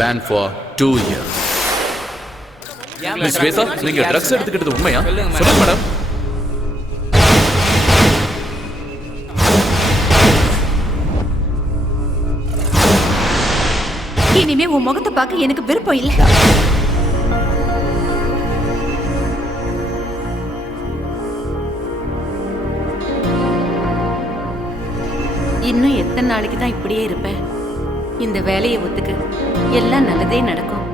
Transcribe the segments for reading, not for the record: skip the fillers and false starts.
Banned for 2 years. Miss Vesa, நீங்க drugs எடுத்துக்கிட்டது உண்மையா? சொல்லுங்க மேடம். இனிமே உன் முகத்தை பார்க்க எனக்கு விருப்பம் இல்ல. இன்னும் எத்தனை நாளைக்கு தான் இப்படியே இருப்பேன்? இந்த வேலையை ஒத்துக்கு, எல்லாம் நல்லதே நடக்கும்.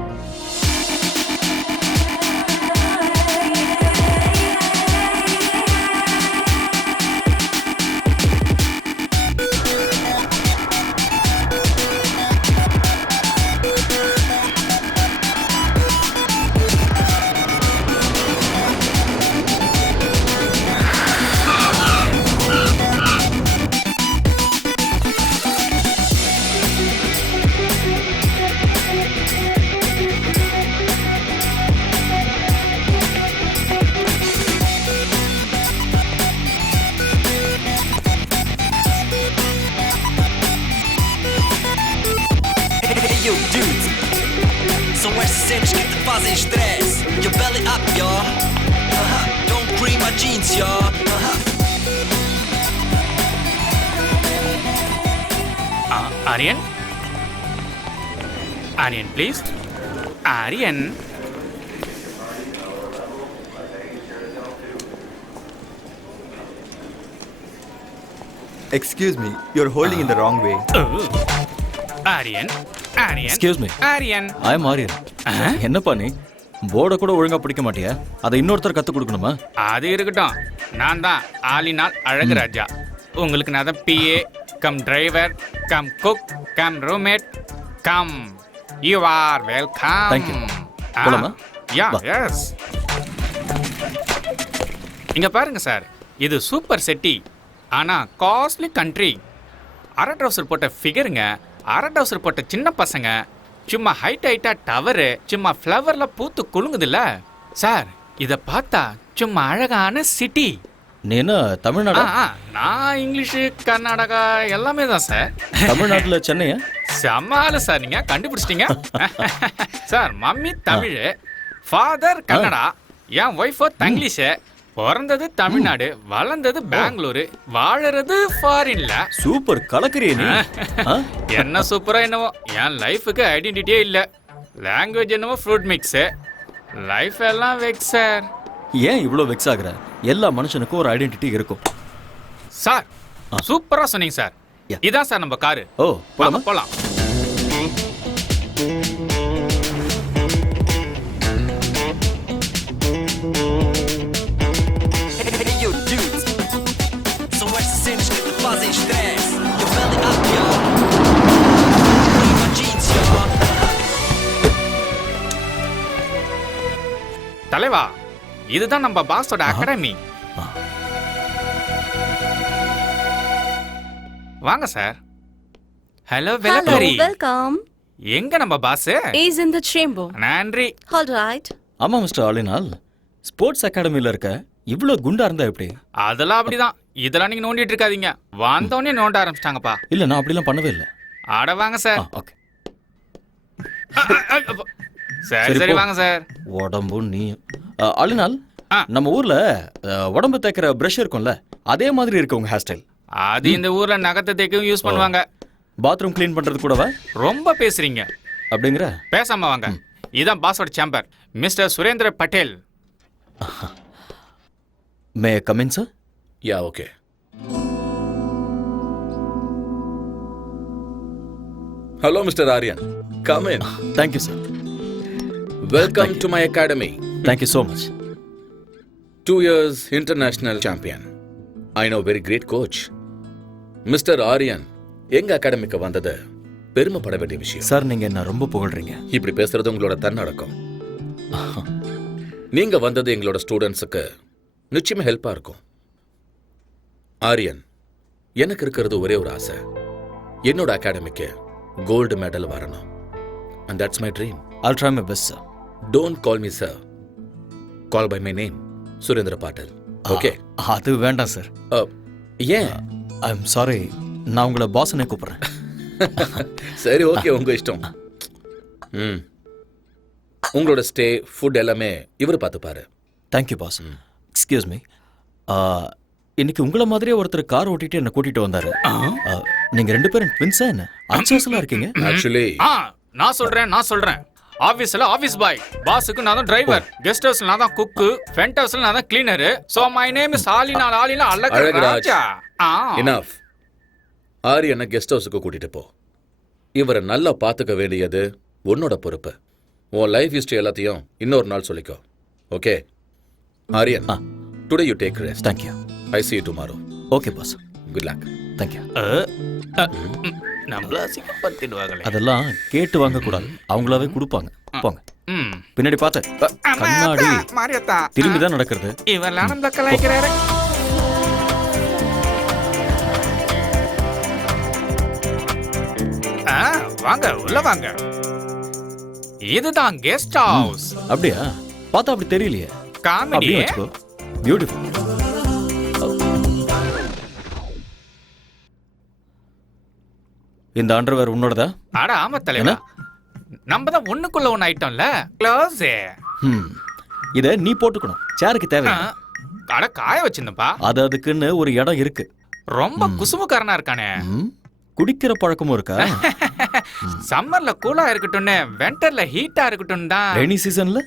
Yo, dudes, so where's the cinch? Get the fuzz and stress. Your belly up, y'all. Don't cream my jeans, y'all. Aryan? Aryan, please. Aryan. Excuse me, you're holding in the wrong way. Aryan. Aryan. Excuse me. Aryan. I am Aryan. என்னப்பா நீ போர்டை கூட ஒழுங்கா பிடிக்க மாட்டியா? அதை இன்னொருத்தர் கத்து கொடுக்கணுமா? அது இருக்கட்டும். நான் தான் ஆலினால் அழகு ராஜா. உங்களுக்கு நான் தான் PA cum driver come cook come roommate come. You are welcome. Thank you. போலாமா? யா எஸ். இங்க பாருங்க சார், இது சூப்பர் சிட்டி. ஆனா காஸ்ட்லி கண்ட்ரி. அரை ட்ரவுசர் போட்ட ஃபிகருங்க, அரை ட்ரவுசர் போட்ட சின்ன பசங்க, சும்மா ஹைட்டா டவரு, சும்மா ஃப்ளவர்ல பூத்து குலுங்குதுல்ல சார். இத பார்த்தா சும்மா அழகான சிட்டி. நீ என்ன தமிழ்நாடா? நான் இங்கிலீஷு கர்நாடகா எல்லாமே தான் சார். தமிழ்நாட்டுல சென்னையா? செம்மால சார், நீங்க கண்டுபிடிச்சிட்டீங்க sir. Mummy Tamil, father Kannada, என் ஒய்ஃபோ தங்கிலீஷு. பிறந்தது தமிழ்நாடு, வளர்ந்தது பெங்களூரு, வாழறது ஃபாரின்ல. சூப்பர், கலக்குறியே நீ. என்ன சூப்பரா என்னவோ, என் லைஃபுக்கு ஐடென்டிட்டியே இல்ல. லாங்குவேஜ் என்னவோ ஃப்ரூட் மிக்ஸ், லைஃப் எல்லாம் வெக்ஸ் சார். ஏன் இவ்வளோ வெக்ஸ் ஆகுற? எல்லா மனுஷனுக்கும் ஒரு ஐடென்டிட்டி இருக்கும் சார். சூப்பரா சொன்னீங்க சார். இதான் சார் நம்ம காரு. ஓ, போலாமா? போலாம். Yo, dudes, so where's the cinch? Get the fuzz and stress. Your belly up, y'all. Cream my jeans, y'all. தலைவா, இதுதான் நம்ம பாஸோட அகாடமி. வாங்க சார். ஹலோ வெலகரி. Welcome. எங்க நம்ம பாஸ்? Is in the chamber. நன்றி. All right. ஆமா மிஸ்டர் ஆலினால், ஸ்போர்ட்ஸ் அகாடமில இருக்க இவ்வளோ குண்டா இருந்தா எப்படி? அதெல்லாம் அப்படிதான். இதெல்லாம் நீங்க நோண்டிட்டு இருக்காதீங்க. வந்தோடனே நோண்ட ஆரம்பிச்சிட்டாங்கப்பா. இல்ல, நான் அப்படிலாம் பண்ணவே இல்லை. ஆட வாங்க சார். ஓகே, சரி சரி வாங்க சார். உடம்பு நீ ஆலினால், நம்ம ஊர்ல உடம்பு தேய்க்கிற பிரஷ் இருக்கும்ல, அதே மாதிரி இருக்கு உங்க ஹேர் ஸ்டைல். அது இந்த ஊர்ல நகத்தை தேய்க்கவும் யூஸ் பண்ணுவாங்க. பாத்ரூம் க்ளீன் பண்றது கூடவா? ரொம்ப பேசுறீங்க. அப்படிங்கிற? பேசாம வாங்க. இதான் பாஸோட chamber, mister Surendra Patel. May come in sir? Yeah, okay. Hello mister Aryan, come in. Thank you sir. Welcome to my academy. Thank you so much. 2 years international champion. I know very great coach. மிஸ்டர் ஆரியன் எங்க அகாடமிக்கு வந்தது பெருமைப்பட வேண்டிய விஷயம். சார், நீங்க என்ன ரொம்ப புகழ்றீங்க. இப்படி பேசுறது உங்களோட தன்னடக்கம். நீங்க வந்தது எங்களோட ஸ்டூடெண்ட்ஸுக்கு நிச்சயமா ஹெல்ப்பா இருக்கும். ஆரியன், எனக்கு இருக்கிறது ஒரே ஒரு ஆசை, என்னோட அகாடமிக்கு கோல்டு மெடல் வரணும். And that's my dream. I'll try my best, sir. Don't call me sir. Call by my name, Surendra bottle. Okay? அது வேண்டாம் சார். ஏன்? ஐம் சாரி, நான் உங்களை பாஸ்னே கூப்பிடுறேன். சரி, ஓகே, உங்க இஷ்டம். உங்களோட ஸ்டே, ஃபுட் எல்லாமே இவர் பார்த்துப்பாரு. Thank you boss. எக்ஸ்கியூஸ் மீ, இன்னைக்கு உங்களை மாதிரியே ஒருத்தர் கார் ஓட்டிட்டு என்ன கூட்டிட்டு வந்தாரு. நீங்க 2 பேரும் ட்வின்ஸா என்ன? அன்சாஸ்ல இருக்கீங்க. ஆக்சுவலி நான் சொல்றேன். ஆபீஸ்ல ஆபீஸ் பாய், பாஸுக்கு நான் தான் டிரைவர், கெஸ்ட் ஹவுஸ்ல நான் தான் குக்கு, ஃப்ரண்ட் ஹவுஸ்ல நான் தான் cleaner. So my name is Alina Alagaraj. Enough. ஆரியனை கெஸ்ட் ஹவுஸுக்கு கூட்டிட்டு போ. இவரை நல்லா பார்த்துக்க வேண்டியது உன்னோட பொறுப்பு. உன் லைஃப் ஹிஸ்டரி எல்லாத்தையும் இன்னொரு நாள் சொல்லிக்கோ. Okay? Aryan, today you take rest. Thank you. I see you tomorrow. Okay boss. Good luck. Thank you. நம்மள சிக்கப்படுத்திடுவாங்களே. அதெல்லாம் கேட்டு வாங்க கூடாது, அவங்களாவே கொடுப்பாங்க. போங்க. பின்னாடி பார்த்து கண்ணாடி மாரியத்தா திரும்பி தான் நடக்கிறது. இவெல்லாம் நம்மள கலாய்க்கிறாரு. வாங்க, உள்ள வாங்க. இதுதான் கெஸ்ட் ஹவுஸ். அப்படியா? பார்த்தா அப்படி தெரியலையே. காமெடி. அப்படியே வச்சுக்கோ. பியூட்டிஃபுல். இந்த அண்டர்வேர் உன்னோடதா? அட ஆமா தலைவா, நம்ம தான் ஒண்ணுக்குள்ள ஒண்ணு ஐட்டம்ல. க்ளோஸ். இத நீ போட்டுக்கணும், சேருக்கு தேவை. அட காய வச்சிருந்தப்பா. அதுக்குன்னு ஒரு இடம் இருக்கு. ரொம்ப குசுமுக்காரனா இருக்கானே. குடிக்கிற பழக்கமும் இருக்கா? சம்மர்ல கூலா இருக்கட்டும்னு, விண்டர்ல ஹீட்டா இருக்கட்டும் தான். ரெய்னி சீசன்ல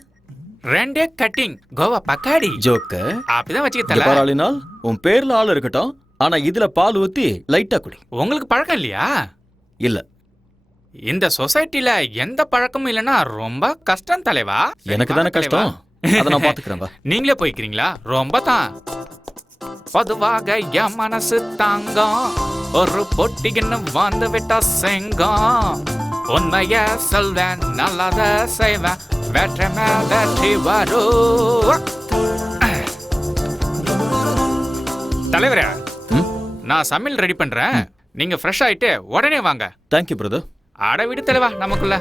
2 கட்டிங் கோவா பக்காடி ஜோக்க அப்படிதான் வச்சுக்கிட்டல. பாராளினால் உன் பேர்ல ஆள் இருக்கட்டும், ஆனா இதுல பால் ஊத்தி லைட்டா குடி. உங்களுக்கு பழக்கம் இல்லையா? இல்ல, இந்த சொசைட்டில எந்த பழக்கமும் இல்லனா ரொம்ப கஷ்டம் தலைவா. எனக்கு தானே கஷ்டம், அத நான் பாத்துக்கறேன். நீங்களே போய்க்கிறீங்களா? ரொம்ப தான். பொதுவாக என் மனசு தாங்கம், ஒரு பொட்டின்னு வந்து விட்டா செங்கம். உண்மைய சொல்வேன், நல்லத செய்வேன், வெற்றி மேல் வெற்றி வரும். தலைவரே, நான் சமையல் ரெடி பண்றேன், நீங்க ஃப்ரெஷ் ஆயிட்டு உடனே வாங்க. Thank you brother. அட விடு தலைவா, நமக்குள்ள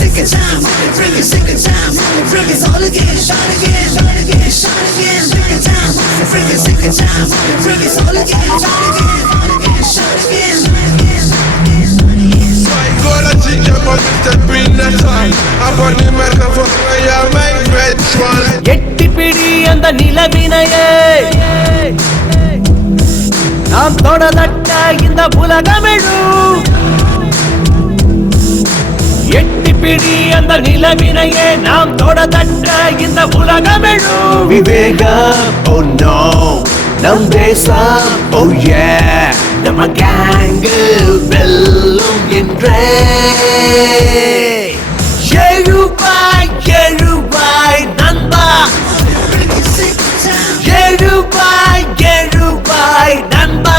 Second time, bring it second time, bring it all again, shot again, shot again, shot again, second time, bring it second time, bring it all again, shot again, shot again, எட்டி பிடி அந்த நிலவினையே, நாம் தொடலட்ட இந்த உலகமெழும். எட்டி பிடி அந்த நிலவினையே, நாம் தொடதட்ட இந்த உலகமெழும். விவேகம், oh no, நம் தேசம், oh yeah, நம்ம கேங்கு வெல்லும் என்றே. எழுவாய் எழுவாய் நண்பா, எழுவாய் எழுவாய் நண்பா.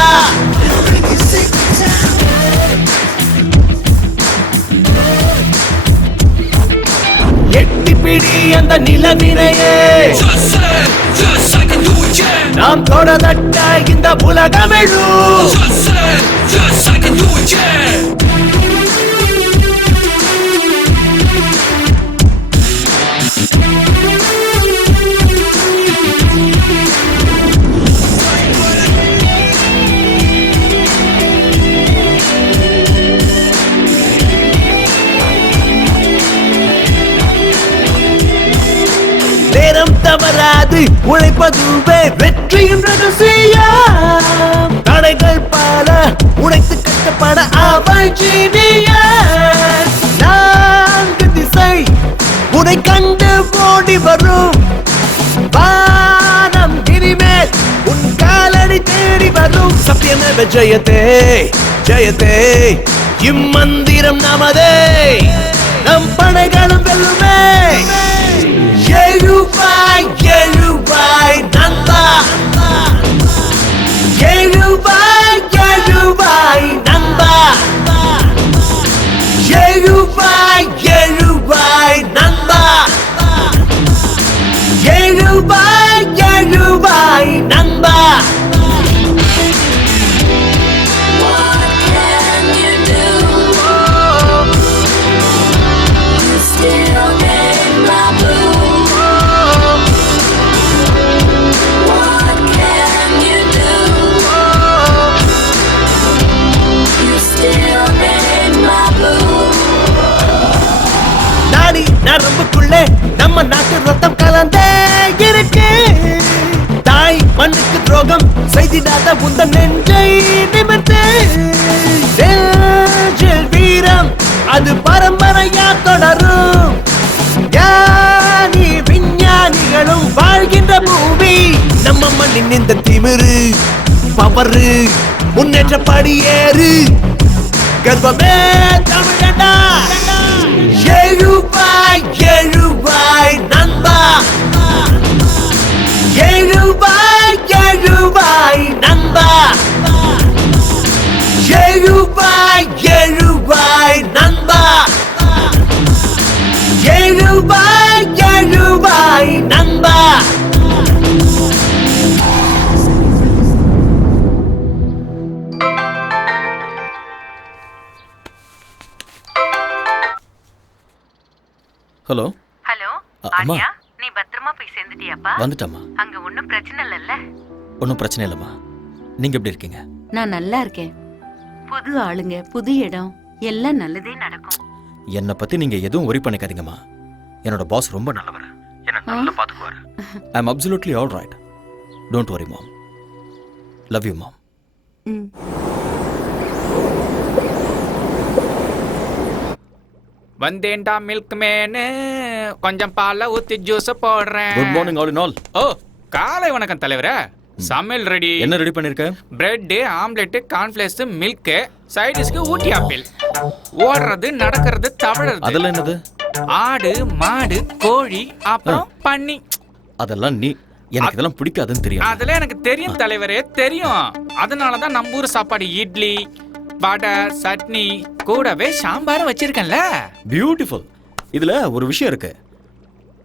எட்டி பிடி அந்த நிலவினையே, நாம் தொடதட்ட இந்த உலகமெழும். நேரம் தவறாது, உழைப்பதுவே வெற்றியின் ரகசியம். தடைகள் பல உடைத்து கட்டப்பட அவள் ஜீனியஸ். 4 திசை உனை கண்டு ஓடி வரும். வானம் இனிமேல் உன் காலடி வழி தேடி வரும் சத்தியமேவ ஜெயதே ஜெயதே இம்மந்திரம் நமதே நம் படைகளும் வெல்லுமே எழுவாய் எழுவாய் நண்பா எழுவாய் எழுவாய் நண்பா எழுவாய் எழுவாய் நண்பா எழுவாய் எழுவாய் நண்பா நாடி நரம்புக்குள்ளே நம்ம நாட்டு ரத்தம் கலந்தே இருக்கு தாய் மண்ணுக்கு துரோகம் செய்திடாத உந்த நெஞ்சை நிமிர்த்து நெஞ்சில் வீரம் அது பரம்பரையா தொடரும் ஞானி விஞ்ஞானிகளும் வாழ்கின்ற பூமி நம்ம மண்ணின் இந்த திமிரு பவரு முன்னேற்ற படியேறு கர்வமே தமிழனா எழுவாய் எழுவாய் நண்பா எழுவாய் எழுவாய் நண்பா எழுவாய் எழுவாய் நண்பா எழுவாய் எழுவாய் நண்பா ஹலோ ஹலோ அம்மா. ஆர்யா நீ பத்திரமா போய் சேர்ந்துட்டியாப்பா வந்துட்டம்மா. அங்க ஒண்ணும் பிரச்சனை இல்லல்ல? ஒன்றும் பிரச்சனை இல்லைம்மா. நீங்க எப்படி இருக்கீங்க? நான் நல்லா இருக்கேன். புது ஆளுங்க, புது இடம், எல்லாம் நல்லதே நடக்கும். என்னை பத்தி நீங்க எதுவும் worry பண்ணிக்காதீங்கம்மா. என்னோட பாஸ் ரொம்ப நல்லவர். என்ன நல்லா பாத்துக்குவாரு. I am absolutely all right. Don't worry mom. Love you மாம். ம். வந்தேன்டா மில்க் மேனு, கொஞ்சம் பாலை ஊத்தி ஜூஸ் போடுறேன். Good morning all in all. Oh, காலை வணக்கம் தலைவரே. சமையல் ரெடி. என்ன ரெடி பண்ணிருக்க? பிரெட், ஆம்லெட், கார்ன்ஃபிளேக்ஸ், மில்க், சைடிஷ்க்கு ஊட்டி ஆப்பிள். ஓடுறது, நடக்கிறது, தவழறது. அதெல்லாம் என்னது? ஆடு, மாடு, கோழி, அப்புறம் பன்னி. அதெல்லாம் நீ எனக்கு இதெல்லாம் பிடிக்காதுன்னு தெரியும். அதெல்லாம் எனக்கு தெரியும் தலைவரே, தெரியும். அதனாலதான் நம்ம ஊர் சாப்பாடு இட்லி, வடை, சட்னி, கூடவே சாம்பாரும் வச்சிருக்கேன்ல. பியூட்டிஃபுல். இதுல ஒரு விஷயம் இருக்கு.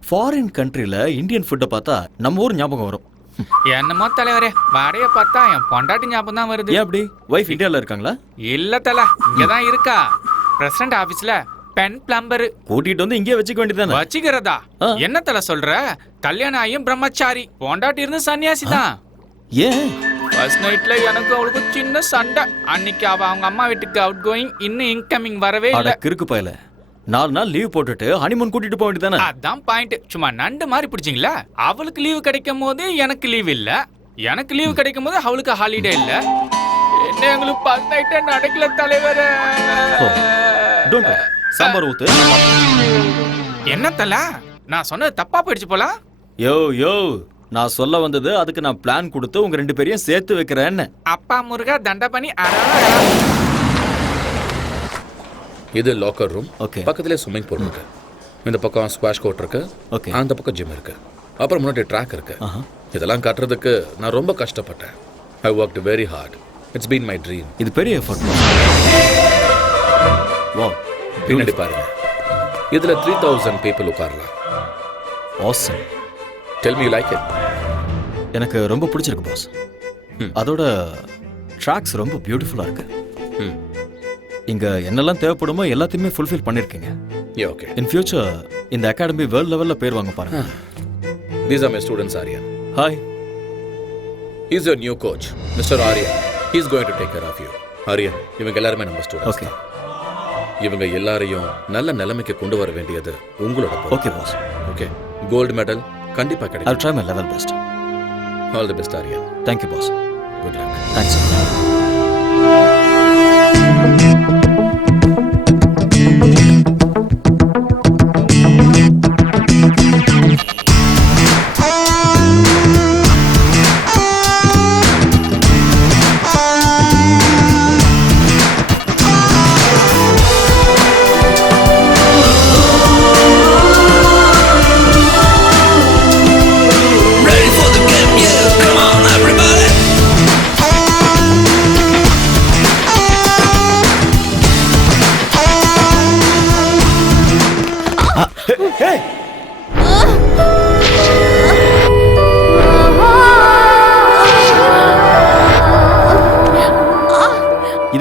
ஃபாரின் கண்ட்ரில இந்தியன் ஃபுட்டை பார்த்தா நம்ம ஊர் ஞாபகம் வரும். என்னமோ தலைவரே, வடைய பார்த்தா என் பொண்டாட்டி ஞாபகம் தான் வருது. ஏன் அப்படி? வைஃப் இந்தியால இருக்காங்களா? இல்ல தல, இங்கதான் இருக்கா. பிரசிடண்ட் ஆபீஸ்ல பென் பிளம்பர். கூட்டிட்டு வந்து இங்கே வச்சுக்க வேண்டியதானே? வச்சுக்கிறதா? என்ன தல சொல்ற? கல்யாணம் ஆகியும் பிரம்மச்சாரி, பொண்டாட்டி இருந்து சன்னியாசி தான். ஏன்? ஃபர்ஸ்ட் நைட்ல எனக்கு அவளுக்கு சின்ன சண்டை. அன்னைக்கு அவ அவங்க அம்மா வீட்டுக்கு அவுட் கோயிங், இன்னும் இன்கமிங் வரவே இல்ல. கிறுக்கு பயல, 4 நாள் லீவ் போட்டுட்டு ஹனிமூன் கூட்டிட்டு போக வேண்டியதானே? அதான் பாயிண்ட். சும்மா நண்டு மாதிரி பிடிச்சிங்களா? அவளுக்கு லீவு கிடைக்கும் போது எனக்கு லீவ் இல்ல, எனக்கு லீவு கிடைக்கும் போது அவளுக்கு ஹாலிடே இல்ல. என்ன எங்களுக்கு ஃபர்ஸ்ட் நைட்டே நடக்கல தலைவரே. Don't worry. சாம்பார் ஊத்து. என்ன தல, நான் சொன்னது தப்பா போயிடுச்சு போல. யோ யோ, நான் சொல்ல வந்தது அதுக்கு நான் பிளான் கொடுத்து உங்க 2 பேரையும் சேர்த்து வைக்கிறேன்னு. அப்பா முருகா தண்டபனி. இது லாக்கர் ரூம். Okay. பக்கத்துலேயே ஸ்விம்மிங் பூல் இருக்கு. இந்த பக்கம் ஸ்குவாஷ் கோர்ட் இருக்கு. Okay. அந்த பக்கம் ஜிம் இருக்கு. அப்புறம் முன்னாடி ட்ராக் இருக்கு. இதெல்லாம் கட்டுறதுக்கு நான் ரொம்ப கஷ்டப்பட்டேன். ஐ worked very hard. It's been my dream. இது பெரிய எஃபர்ட். வாவ், பின்னாடி பாருங்க. இதுல 3000 பீப்புள் உட்காரலாம். Awesome. Tell me you like it? எனக்கு ரொம்ப பிடிச்சிருக்கு பாஸ். அதோட ட்ராக்ஸ் ரொம்ப பியூட்டிஃபுல்லா இருக்கு. இங்க என்னெல்லாம் தேவைப்படுமோ எல்லாத்தையுமே ஃபுல்ஃபில் பண்ணிருக்கீங்க. Yeah, okay. இன் ஃபியூச்சர் இந்த அகாடமி வேர்ல்ட் லெவல்ல பேர் வாங்க பாருங்க. These are my students, Aryan. Hi. He's your new coach, Mr. Aryan. He's going to take care of you. Aryan, இவங்க எல்லாருமே நம்ம ஸ்டூடண்ட்ஸ். ஓகே. இவங்க எல்லாரையும் நல்ல நிலைமைக்கு கொண்டு வர வேண்டியது உங்களோட பொறுப்பு. Okay boss. Okay. Gold medal கண்டிப்பா I'll கிடைக்கும். try my level best. All the best, Aryan. Thank you boss. Good luck. Thanks.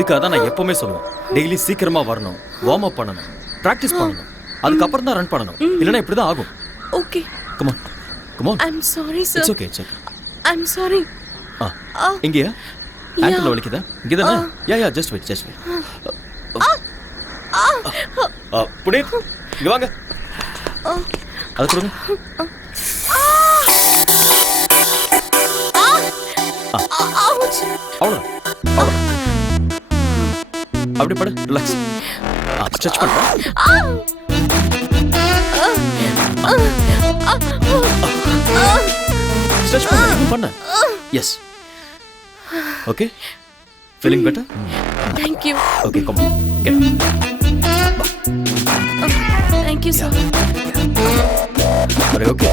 உனக்கு அதான் நான் எப்பவுமே சொல்லுவேன், டெய்லி சீக்கிரமா வரணும், வார்ம் அப் பண்ணணும், பிராக்டிஸ் பண்ணணும், அதுக்கப்புறம் தான் ரன் பண்ணணும், இல்லைன்னா இப்படிதான் ஆகும். Okay. Come on, come on. I'm sorry, sir. It's okay, it's okay. I'm sorry. இங்கயா? ஆங்கிள் வலிக்குதா? இங்கதானே? யா just wait. புனீத், இங்க வாங்க. அது கொடுங்க. Ouch. அவ்வளோதான். அப்படி படு, ரிலாக்ஸ். ஸ்ட்ரெச் பண்ணு. ஸ்ட்ரெச் பண்ணு. Yes. Okay. Feeling better? Thank you. Okay, come on. Get up. Thank you, sir. Are you okay?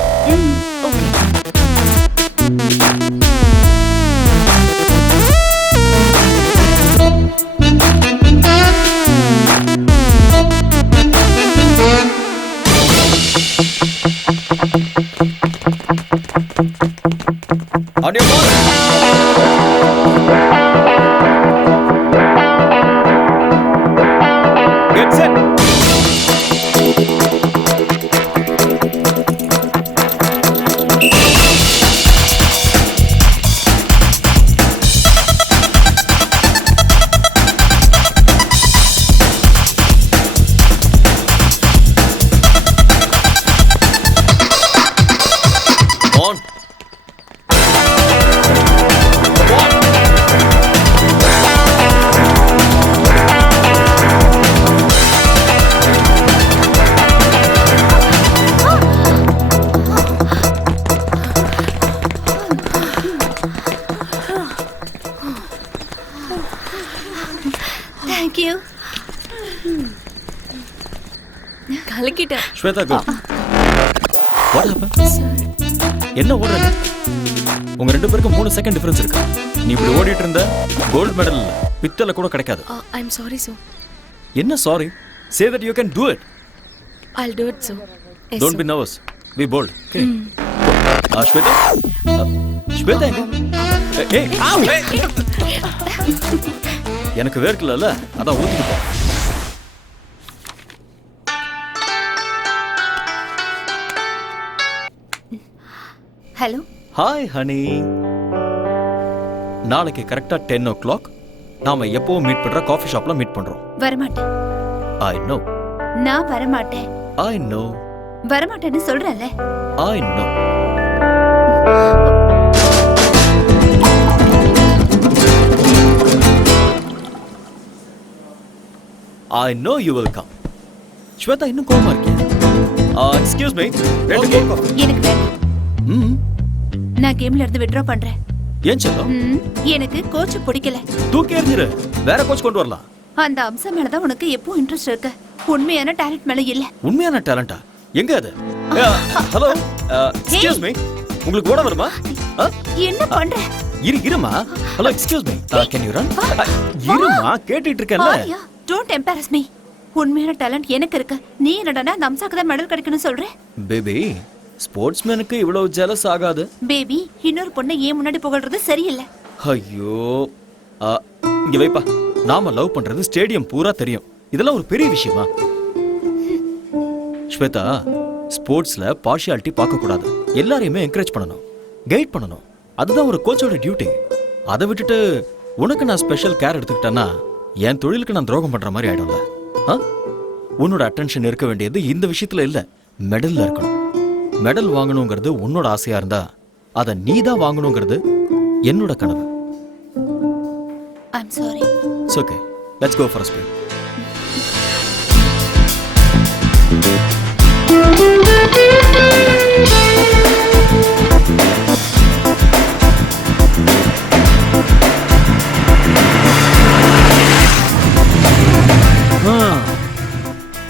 Okay. On your ball. Get set. On. Thank you. கலக்கிட்டேன். Shweta, go. What happened? என்ன ஓடுற நீ? உங்க ரெண்டு பேருக்கும் 3 second difference இருக்கு. நீ இப்படி ஓடிட்டு இருந்த கோல்ட் மெடல் பித்தளை கூட கிடைக்காது. I'm sorry, sir. என்ன sorry? Say that you can do it. I'll do it, sir. Yes, Don't sir. be nervous. Be bold. Okay. Shweta? Shweta எங்க? Hey, hey. எனக்கு வேர்க்கலல்ல, அதான் ஊத்திட்டு போ. ஹலோ. Hi honey. நாளைக்கு கரெக்டா 10 o'clock நாம எப்பவும் மீட் பண்ற காஃபி ஷாப்ல மீட் பண்றோம். வரமாட்டேன். I know. நான் வரமாட்டேன். I know. வரமாட்டேன்னு சொல்றேன்ல. I know. I know you will come. Shweta இன்னும் கோவமா இருக்கியா? Excuse me. ரெண்டு கோல்ட் காஃபி. எனக்கு வேண்டாம். நான் கேம்ல இருந்து வித்ட்ரா பண்றேன். ஏன் செல்லம்? எனக்கு கோச் பிடிக்கல. தூக்கி எறிஞ்சிரு. வேற கோச் கொண்டு வரலாம். அந்த அம்சம் மேல தான் உனக்கு எப்போ இன்ட்ரெஸ்ட் இருக்கு. உண்மையான டாலன்ட் மேல இல்ல. உண்மையான டாலண்டா? எங்க அது? ஹலோ. Excuse me. உங்களுக்கு ஓட வருமா? என்ன பண்ற? இருமா. Hello, excuse me. Can you run? இருமா, கேட்டிட்டு இருக்கேன்ல. Don't embarrass me. உண்மையான டாலன்ட் எனக்கு இருக்கு. நீ என்னடா அந்த அம்சாக்கு தான் மெடல் கிடைக்கணும் சொல்ற? பேபி, ஸ்போர்ட்ஸ்மேனுக்கு இவ்வளவு ஜெலஸ் ஆகாது. பேபி, இன்னொரு பொண்ணை ஏன் முன்னாடி புகழ்றது சரியில்லை. ஐயோ, இங்க வைப்பா. நாம லவ் பண்றது ஸ்டேடியம் பூரா தெரியும். இதெல்லாம் ஒரு பெரிய விஷயமா? ஸ்வேதா, ஸ்போர்ட்ஸ்ல பார்ஷியாலிட்டி பார்க்க கூடாது. எல்லாரையுமே என்கரேஜ் பண்ணணும், கைட் பண்ணணும். அதுதான் ஒரு கோச்சோட டியூட்டி. அதை விட்டுட்டு உனக்கு நான் ஸ்பெஷல் கேர் எடுத்துக்கிட்டேன்னா என் தொழிலுக்கு நான் துரோகம் பண்ற மாதிரி ஆயிடும்ல. உன்னோட அட்டென்ஷன் இருக்க வேண்டியது இந்த விஷயத்துல இல்ல, மெடல்ல இருக்கணும். மெடல் வாங்கணுங்கிறது உன்னோட ஆசையா இருந்தா அதை நீ தான் வாங்கணுங்கிறது என்னோட கனவு. I'm sorry. It's okay. Let's go for a spin.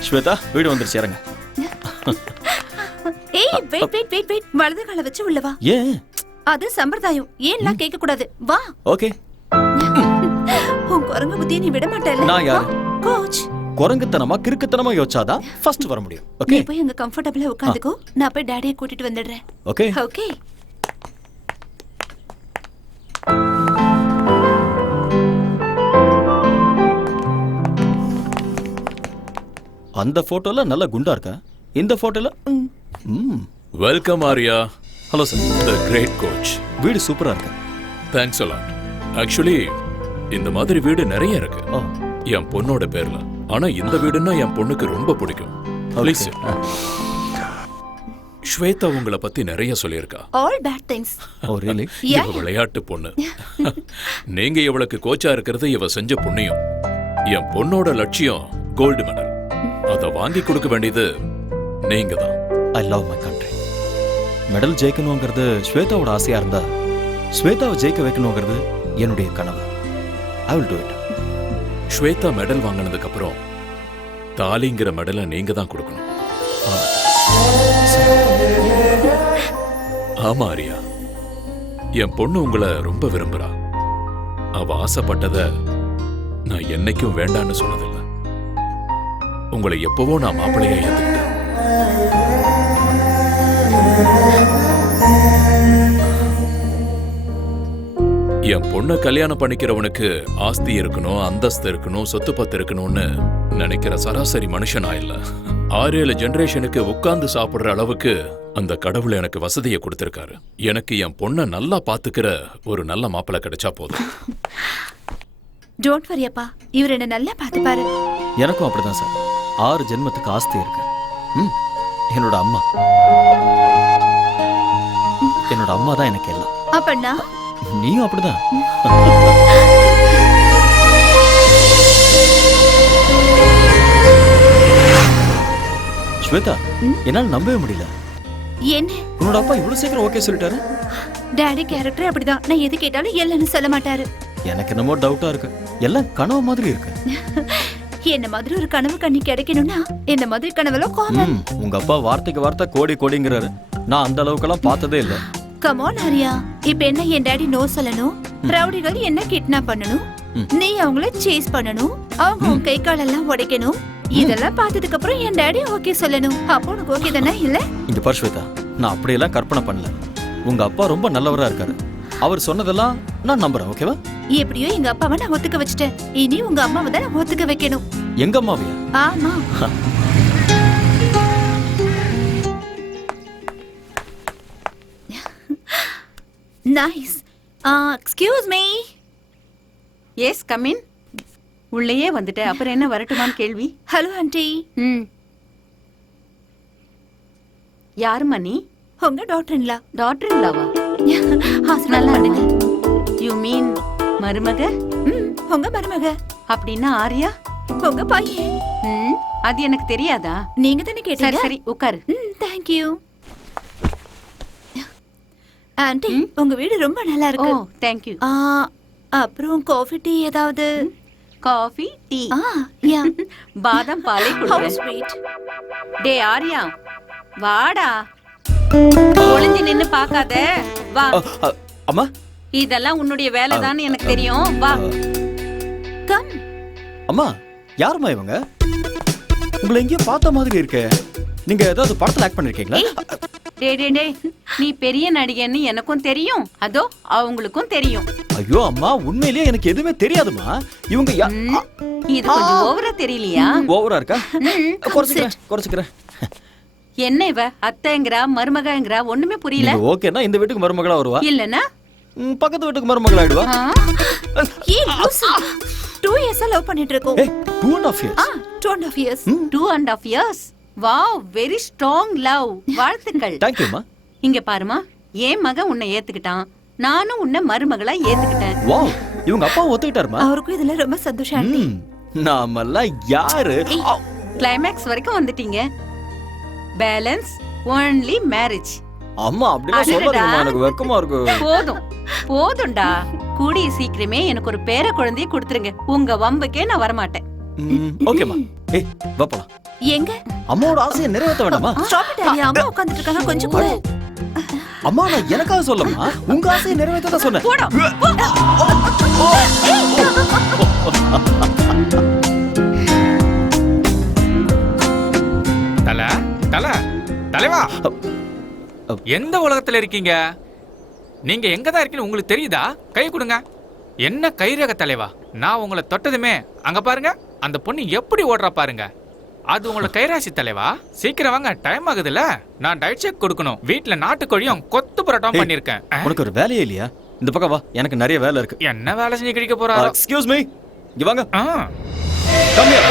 Shweta, வீடு வந்துருச்சு, இறங்க. ஏய், வெயிட். வலது காலை வச்சு உள்ள வா. ஏன்? அது சம்பிரதாயம். ஏன்லாம் கேட்க கூடாது. வா. ஓகே. உன் குரங்கு புத்தியை நீ விட மாட்டேல. நான் யாரு? கோச். குரங்குத்தனமா கிறுக்குத்தனமா யோசிச்சாதான் ஃபர்ஸ்ட் வர முடியும். நீ ஓகே. போய் அங்க கம்ஃபர்ட்டபிளா உட்கார்ந்துக்கோ. நான் போய் டாடியை கூட்டிட்டு வந்துடுறேன். ஓகே. ஓகே. அந்த போட்டோல நல்ல குண்டா இருக்கா, இந்த போட்டோல welcome Arya. Hello sir. The great coach. வீடு சூப்பரா இருக்கு. Thanks a lot. ஆக்சுவலி இந்த மாதிரி வீடு நிறைய இருக்கு ஓ, என் பொண்ணோட பேர்ல. ஆனா இந்த வீடுன்னா என் பொண்ணுக்கு ரொம்ப பிடிக்கும். ப்ளீஸ். ஸ்வேதா உங்களை பத்தி நிறைய சொல்லியிருக்கா. All bad things. ஓ ரியலி? இவ விளையாட்டு பொண்ணு. நீங்க இவளுக்கு கோச்சா இருக்கிறது இவ செஞ்ச புண்ணியம். என் பொண்ணோட லட்சியம் கோல்டு மெடல். அத வாங்கி கொடுக்க வேண்டியது நீங்க தான். I love my country. Medal ஜெயிக்கணுங்கிறது ஸ்வேதாவோட ஆசையா இருந்தா, ஸ்வேதாவை ஜெயிக்க வைக்கணுங்கிறது என்னுடைய கனவு. I will do it. Shweta medal வாங்கினதுக்கு அப்புறம் தாலிங்கிற மெடலை நீங்க தான் கொடுக்கணும். ஆமா ஆரியா, என் பொண்ணு உங்களை ரொம்ப விரும்புறா. அவ ஆசைப்பட்டத நான் என்னைக்கும் வேண்டான்னு சொன்னதில்லை. உங்களை எப்பவோ நான் மாப்பிள்ளையா ஏத்துக்கிட்டேன். என் பொண்ணை கல்யாணம் பண்ணிக்கிறவனுக்கு ஆஸ்தி இருக்கணும், அந்தஸ்து இருக்கணும், சொத்து பத்து இருக்கணும்னு நினைக்கிற சராசரி மனுஷனா இல்ல. 6-7 ஜெனரேஷனுக்கு உட்கார்ந்து சாப்பிடுற அளவுக்கு அந்த கடவுள் எனக்கு வசதியை கொடுத்திருக்காரு. எனக்கு என் பொண்ணை நல்லா பாத்துக்கிற ஒரு நல்ல மாப்பிள்ளை கிடைச்சா போதும். டோன்ட் வரி அப்பா, இவர் என்ன நல்லா பார்த்துப்பாரு. எனக்கும் அப்படிதான் சார். 6 ஜென்மத்துக்கு ஆஸ்தி இருக்கு. என்னோட அம்மா, என்னோட அம்மா தான் எனக்கு எல்லாம். அப்பண்ணா நீயும் அப்படிதான். ஸ்வேதா, என்னால நம்பவே முடியல. என்ன உன்னோட அப்பா இவ்வளவு சீக்கிரம் ஓகே சொல்லிட்டாரு? டாடி கேரக்டர் அப்படிதான். நான் எது கேட்டாலும் இல்லைன்னு சொல்ல மாட்டாரு. எனக்கு என்னமோ டவுட்டா இருக்கு. எல்லாம் கனவு மாதிரி இருக்கு. என்ன மாதிரி ஒரு கனவு கண்ணி கிடைக்கணும்னா இந்த மாதிரி கனவெல்லாம் காமன். உங்க அப்பா வார்த்தைக்கு வார்த்தை கோடி கோடிங்கிறாரு. நான் அந்த அளவுக்கெல்லாம் பார்த்ததே இல்ல. கம் ஆன் ஆரியா, இப்ப என்ன என் டாடி நோ சொல்லணும், ரவுடிகள் என்ன கிட்னாப் பண்ணணும், நீ அவங்கள சேஸ் பண்ணணும், அவங்க உன் கை காலெல்லாம் உடைக்கணும். இதெல்லாம் பார்த்ததுக்கு அப்புறம் என் டாடி ஓகே சொல்லணும். அப்போ உனக்கு ஓகே தானே? இல்ல இங்க பாரு ஸ்வேதா, நான் அப்படியெல்லாம் கற்பனை பண்ணல. உங்க அப்பா ரொம்ப நல்லவரா இருக்காரு. அவர் சொன்னதெல்லாம் நான் நம்புறேன். ஓகேவா? எப்படியோ எங்க அப்பாவை நான் ஒத்துக்க வச்சுட்டேன். இனி உங்க அம்மாவை தான் நான் ஒத்துக்க வைக்கணும். எங்க அம்மாவையா? ஆமா. Nice. Excuse me. Yes come in. உள்ளேயே வந்துட்ட, அப்புறம் என்ன வரட்டுமான்னு கேள்வி? Hello aunty. யாருமா நீ? உங்க டாக்டர்ங்களா? டாக்டருங்களாவா? நல்லா இருக்கு. யூ மீன் மருமக? உங்க மருமக. அப்படின்னா ஆரியா உங்க பையன். அது எனக்கு தெரியாதா? நீங்க தானே கேட்டீங்க. சரி உட்காரு. Thank you. ஆண்டி, உங்க வீடு ரொம்ப நல்லா இருக்கு. Oh thank you. அப்புறம் காஃபி டீ ஏதாவது? Coffee tea? யா. பாதாம் பாலே How குடிக்கிறேன். sweet. டே ஆரியா வாடா. ஒளிஞ்சு நின்னு பார்க்காத, வா. அம்மா, இதெல்லாம் உன்னுடைய வேலைதான்னு எனக்கு தெரியும், வா. கம். அம்மா, யாரும்மா இவங்க? உங்களை எங்கேயோ பார்த்த மாதிரி இருக்கே. நீங்க ஏதாவது படத்துல ஆக்ட் பண்ணிருக்கீங்களா? டே டே டே, நீ பெரிய நடிகன்னு எனக்கும் தெரியும், அதோ அவங்களுக்கும் தெரியும். ஐயோ அம்மா, உண்மையிலேயே எனக்கு எதுவுமே தெரியாதுமா. இவங்க இது கொஞ்சம் ஓவரா தெரியலையா? ஓவரா இருக்கா? குறைச்சுக்கிறேன். என்ன இவ அத்தைங்கறா மருமகங்கறா ஒண்ணுமே புரியல. ஓகேனா இந்த வீட்டுக்கு மருமகளா வருவா, இல்லனா பக்கத்து வீட்டுக்கு மருமகளா ஆயிடுவா. ஏய் லூசு, 2 years லவ் பண்ணிட்டு இருக்கோம். 2.5 years. 2.5 years. 2.5 years. Wow, very strong love. வாழ்த்துக்கள். Thank you மா. இங்க பாருமா, என் மகன் உன்னை ஏத்துக்கிட்டான், நானும் உன்னை மருமகளா ஏத்துக்கிட்டேன். வாவ், இவங்க அப்பா ஒத்துக்கிட்டாருமா? அவருக்கும் இதுல ரொம்ப சந்தோஷம் ஆண்டி. நாமெல்லாம் யாரு? கிளைமேக்ஸ் வரைக்கும் வந்துட்டீங்க. Balance only marriage. அம்மா அப்படிலாம் சொல்லாதீங்கம்மா, எனக்கு வெக்கமா இருக்கு. போதும்டா. கூடிய சீக்கிரமே எனக்கு ஒரு பேர குழந்தையை கொடுத்துருங்க. உங்க வம்புக்கே நான் வர மாட்டேன். ஓகேமா. ஏய் வா போலாம். எங்க? அம்மாவோட ஆசையை நிறைவேற்ற வேண்டாமா? ஸ்டாப் இட் ஆரியா, அம்மா உட்கார்ந்துட்டு இருக்காங்க, கொஞ்சம் கூட. அம்மா நான் எனக்காக சொல்லமா, உங்க ஆசையை நிறைவேற்ற தான் சொன்னேன். போடா. தலைவா, எந்த உலகத்துல இருக்கீங்க? நீங்க எங்க தான் இருக்கீங்க உங்களுக்கு தெரியுதா? கை கொடுங்க. என்ன கைரக தலைவா, நான் உங்களை தொட்டதுமே அங்க பாருங்க, அந்த பொண்ணு எப்படி ஓடுறா பாருங்க. அது உங்களோட கைராசி தலைவா. சீக்கிரம் வாங்க, டைம் ஆகுதுல்ல. நான் டயட் செக் கொடுக்கணும். வீட்ல நாட்டுக்கோழியும் கொத்து பரோட்டாவும் பண்ணிருக்கேன். உனக்கு ஒரு வேலையே இல்லையா? இந்த பக்கம் வா, எனக்கு நிறைய வேலை இருக்கு. என்ன வேலை செஞ்சு கிடைக்க போறாரோ? எக்ஸ்கியூஸ் மீ, இங்க வாங்க. ஆ. Come here.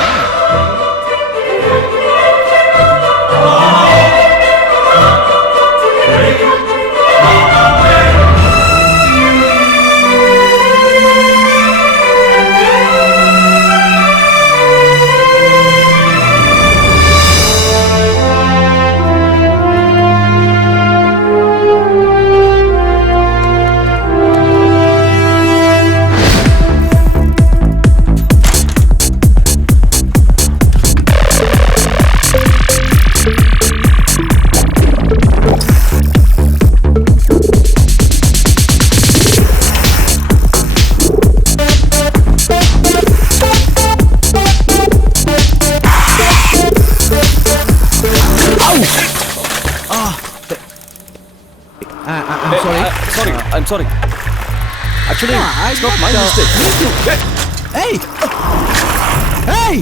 I'm sorry. Actually, it's not my mistake. Hey! Hey!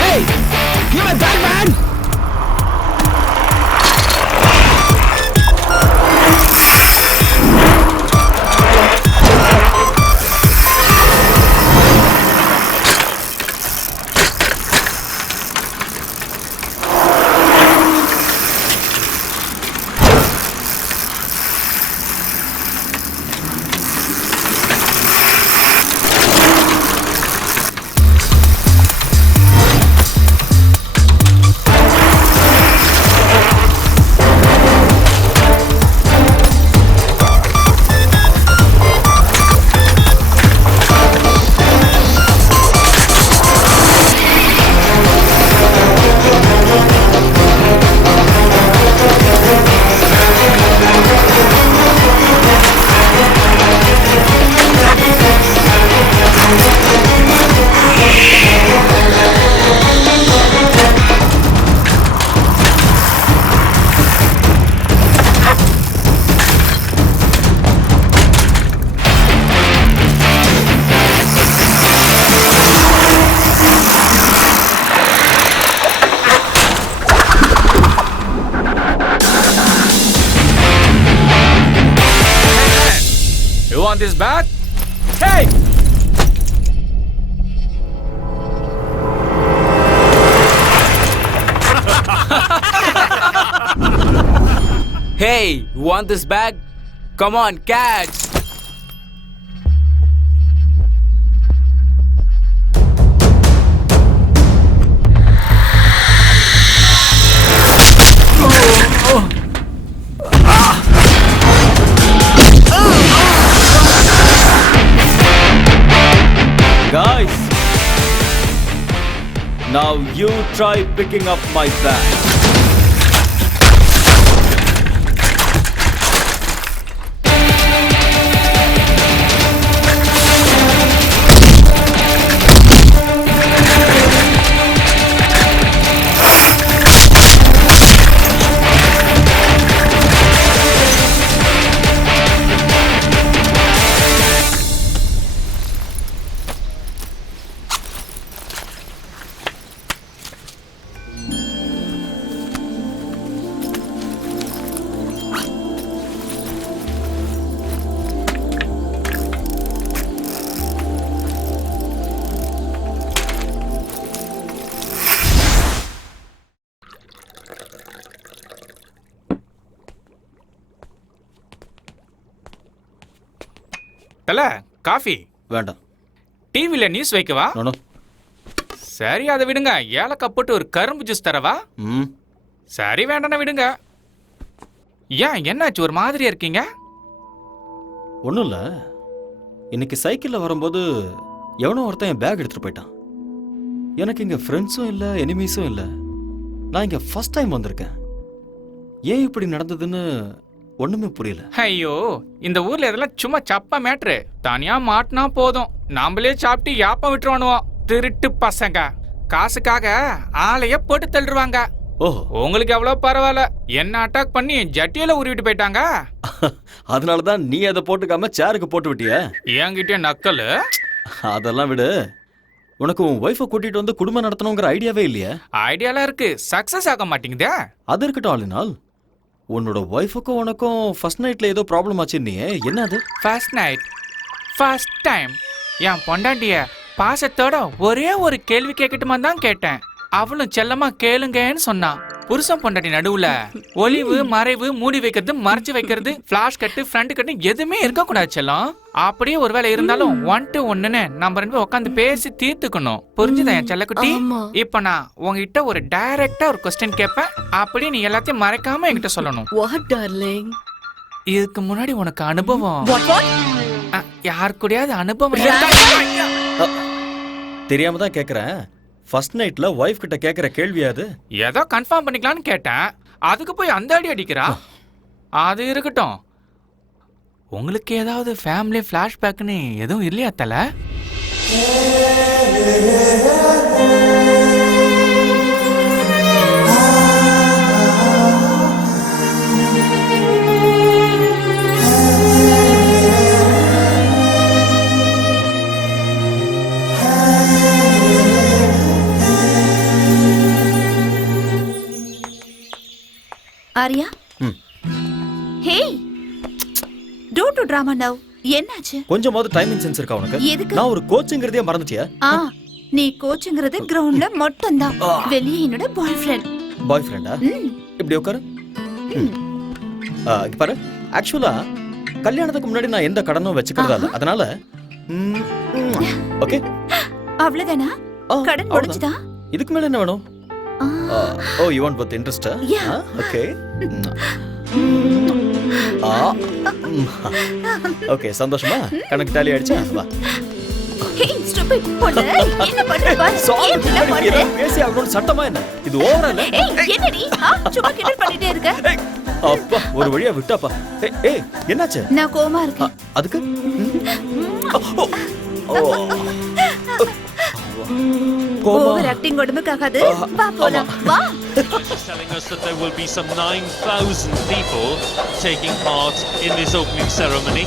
Hey! Give me back, man! You want this back? Hey! Hey, you want this bag? Come on, catch! Guys, now you try picking up my bag. தல, coffee வேண்டாம். டிவில news வைக்கவா? No. சரி, அதை விடுங்க. ஏலக்காய் போட்டு ஒரு கரும்பு ஜூஸ் தரவா? சரி, வேண்டாம் விடுங்க. ஏன், என்னாச்சு, ஒரு மாதிரியா இருக்கீங்க? ஒன்றும் இல்லை. இன்னைக்கு சைக்கிளில் வரும்போது எவனோ ஒருத்தன் என் பேக் எடுத்துகிட்டு போயிட்டான். எனக்கு இங்கே ஃப்ரெண்ட்ஸும் இல்லை, எனிமீஸும் இல்லை. நான் இங்கே ஃபர்ஸ்ட் டைம் வந்திருக்கேன். ஏன் இப்படி நடந்ததுன்னு ஒண்ணுமே புரியல. ஐயோ, இந்த ஊர்ல இதெல்லாம் சும்மா சப்ப மேட்ரு. தனியா மாட்டினா போதும், நாமளே சாப்பிட்டு யாப்பம் விட்டுருவானுவோம். திருட்டு பசங்க காசுக்காக ஆளைய போட்டு தள்ளுவாங்க. ஓஹோ. உங்களுக்கு எவ்வளவு பரவாயில்ல, என்ன அட்டாக் பண்ணி ஜட்டியில உருவிட்டு போயிட்டாங்க. அதனாலதான் நீ அதை போட்டுக்காம சேருக்கு போட்டு விட்டிய. என்கிட்ட நக்கல். அதெல்லாம் விடு. உனக்கு உன் ஒய்ஃபை கூட்டிட்டு வந்து குடும்பம் நடத்தணுங்கிற ஐடியாவே இல்லையா? ஐடியாலாம் இருக்கு, சக்சஸ் ஆக மாட்டேங்குதே. அது இருக்கட்டும் ஆளுநாள். உன்னோட ஒய்ஃபுக்கும் உனக்கும் ஃபர்ஸ்ட் நைட்ல ஏதோ ப்ராப்ளம் ஆச்சுன்னியே, என்ன அது? ஃபர்ஸ்ட் நைட், ஃபர்ஸ்ட் டைம் என் பொண்டாட்டிய பாசத்தோட ஒரே ஒரு கேள்வி கேட்கட்டுமா தான் கேட்டேன். அவளும் செல்லமா கேளுங்கன்னு சொன்னான். புருஷன் பொண்டாட்டி நடுவுல ஒளிவு மறைவு, மூடி வைக்கிறது, மறைச்சு வைக்கிறது, பிளாஷ் கட்டு, ஃப்ரண்ட் கட்டு எதுவுமே இருக்க கூடாது செல்லம். அப்படியே ஒருவேளை இருந்தாலும் 1 to 1ன்னு நம்ம 2 பேரும் உட்காந்து பேசி தீர்த்துக்கணும். புரிஞ்சுதா என் செல்லக்குட்டி? இப்ப நான் உங்ககிட்ட ஒரு டைரக்டா ஒரு கொஸ்டின் கேட்பேன், அப்படியே நீ எல்லாத்தையும் மறைக்காம என்கிட்ட சொல்லணும். இதுக்கு முன்னாடி உனக்கு அனுபவம் யார் கூடயாவது அனுபவம் தெரியாம தான் கேக்குறேன். ஃபர்ஸ்ட் நைட்ல ஒய்ஃப் கிட்ட கேக்குற கேள்வி அது? ஏதோ கன்ஃபார்ம் பண்ணிக்கலாம்னு கேட்டேன், அதுக்கு போய் அந்த அடி அடிக்கிறா. அது இருக்கட்டும், உங்களுக்கு ஏதாவது ஃபேமிலி ஃபிளாஷ்பேக்னு எதுவும் இல்லையா தல? ஆரியா, ஹே, டோன்ட் டு டிராமா நவ். என்னாச்சு? கொஞ்சமாவது டைமிங் சென்ஸ் இருக்கா உனக்கு? எதுக்கு? நான் ஒரு கோச்ங்கிறதே மறந்துட்டியா? நீ கோச்ங்கிறது கிரவுண்ட்ல மட்டும் தான். வெளியே என்னோட பாய் ஃப்ரெண்டா? இப்படி உட்காரு. இங்க பாரு, ஆக்சுவலா கல்யாணத்துக்கு முன்னாடி நான் எந்த கடனும் வச்சுக்கிறதா இல்ல. அதனால ஓகே, அவ்வளவுதானா? கடன் முடிஞ்சுதா? இதுக்கு மேல என்ன வேணும்? Oh, you want both interest? Yeah. Okay. Okay, சந்தோஷமா? கணக்கு டாலி ஆயிடுச்சா? வா. Hey, stupid பொண்ணு, என்ன பண்ற பாரு? ஏன் பண்ற? பேசி அவனோட சட்டமா என்ன? இது ஓவரா இல்ல? ஏய், என்னடி? சும்மா கிண்டல் பண்ணிட்டே இருக்க? அப்பா, ஒரு வழியா விட்டாப்பா. ஏய், என்னாச்சு? நான் கோவமா இருக்கேன். அதுக்கு? ஓவர் ஆக்டிங் உடம்புக்காகாது. வா போலாம். வா. Telling us that there will be some 9,000 people taking part in this opening ceremony.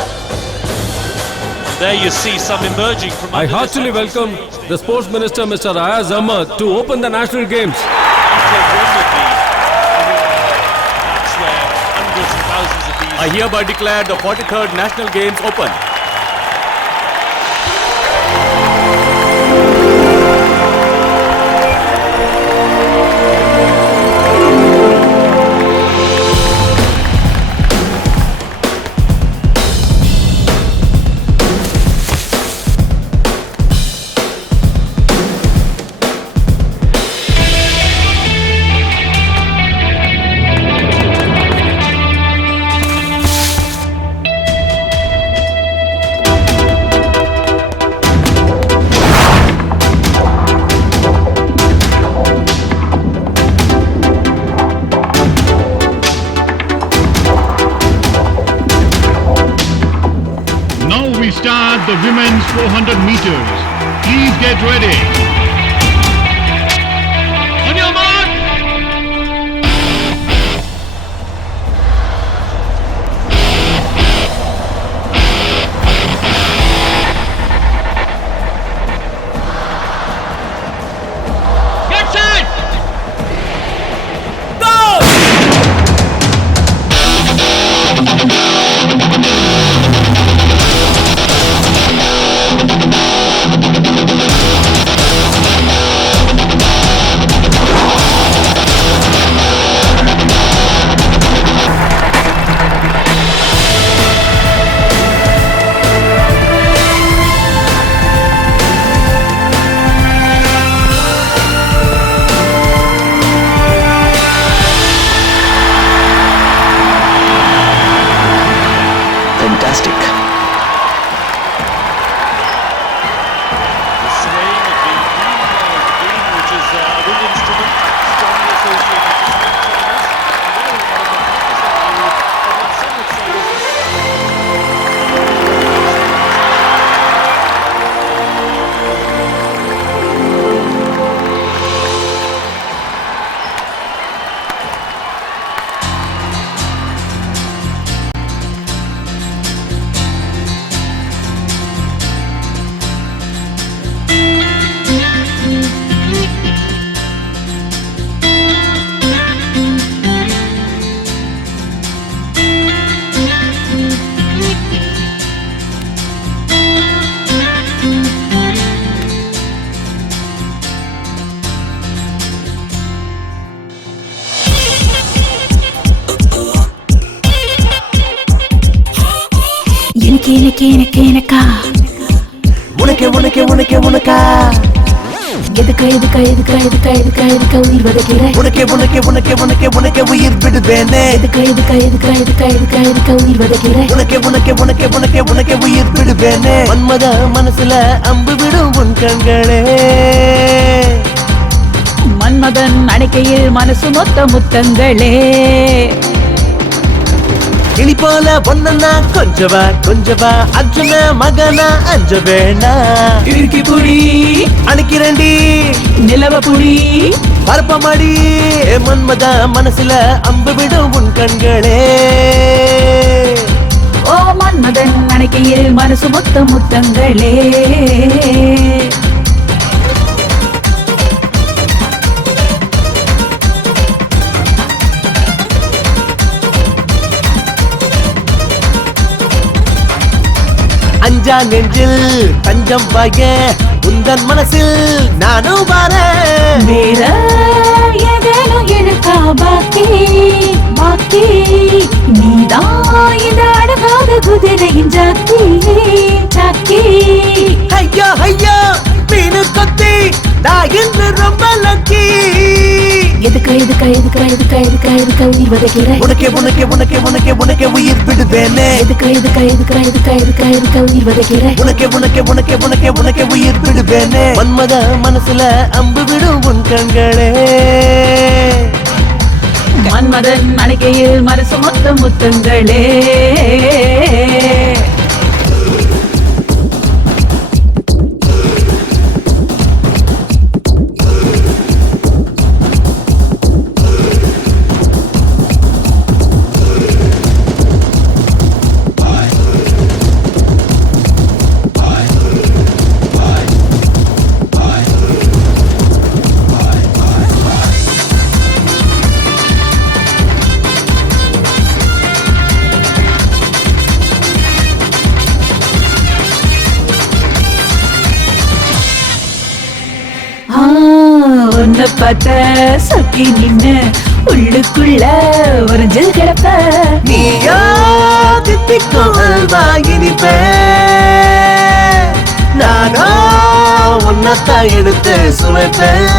There you see some emerging from. I heartily welcome the Sports Minister, Mr. Ayaz Ahmad, to open the National Games. That's where hundreds and thousands of these. I hereby declare the 43rd National Games open. Start the women's 400 meters. Please get ready. On your mark. Get set. Go. எனக்கா உனக்கே உனக்கே உனக்கே உனக்கா எதுக்கா உயிர் வதைக்கிற உனக்கே உனக்கே உனக்கே உனக்கே உனக்கே உயிர் விடுவேனே எதுக்கா உயிர் வதைக்கிற உனக்கே உனக்கே உனக்கே உனக்கே உனக்கே உயிர் விடுவேனே மன்மத மனசுல அம்பு விடும் உன் கண்களே மன்மதன் அணைக்கையில் மனசு மொத்த முத்தங்களே கிளி போல பொண்ணா கொஞ்சவா அர்ஜுன மகனா அஞ்ச வேணா இறுக்கி புடி அணைக்கிறண்டி நிலவ புடி பரப்பமாடி மன்மத மனசுல அம்பு விடும் உன் கண்களே ஓ மன்மதன் அணைக்கையில் மனசு மொத்த முத்தங்களே அஞ்சா நெஞ்சில் தஞ்சம் வாய உந்தன் மனசில் நானும் வரேன் வேற ஏதேனும் இருக்கா பாக்கி நீதான் இந்த அழகாத குதிரையின் ஜாக்கி ஐயோ ஐயோ மீனு கொத்தி நான் இன்று ரொம்ப லக்கி எதுக்கா உயிர் வதைக்கிற உனக்கே உனக்கே உனக்கே உனக்கே உனக்கே உயிர் விடுவேனே எதுக்கா உயிர் வதைக்கிற உனக்கே உனக்கே உனக்கே உனக்கே உனக்கே உயிர் விடுவேனே மன்மத மனசுல அம்பு விடும் உன் கண்களே மன்மதன் அணைக்கையில் மனசு மொத்த முத்தங்களே உன்னை பார்த்த சொக்கி நின்னு உள்ளுக்குள்ள ஒரு ஜல் கிடப்ப நீயோ தித்திக்கும் அல்வா இனிப்பே நானோ உன்னத்தான் எடுத்து சுவைப்பேன்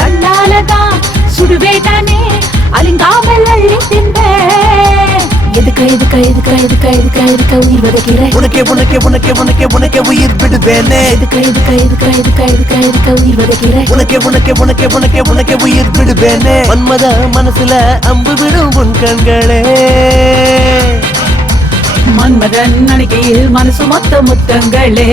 கண்ணாலதான் சுடுவேட்டானே அலிங்காமல் அள்ளி தின்பேன் எதுக்கா உயிர் வதைக்கிற உனக்கே உனக்கே உனக்கே உனக்கே உனக்கே உயிர் விடுவேனே எதுக்கா உயிர் வதைக்கிற உனக்கே உனக்கே உனக்கே உனக்கே உனக்கே உயிர் விடுவேனே மன்மத மனசுல அம்பு விடும் உன் கண்களே மன்மதன் அணைக்கையில் மனசு மொத்த முத்தங்களே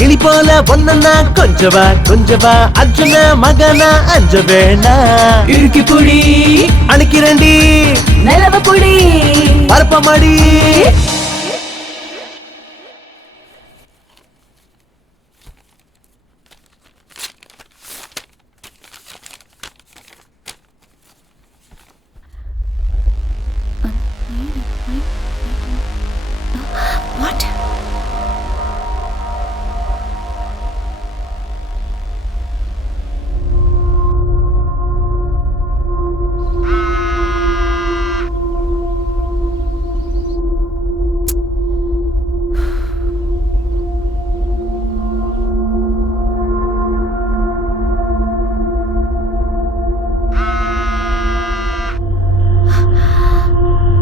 கிளி போல பொண்ணா கொஞ்சவா அர்ஜுன மகனா அஞ்ச வேணா இறுக்கி புடி அணைக்கிறண்டி நிலவ புடி பரப்பமாடி What?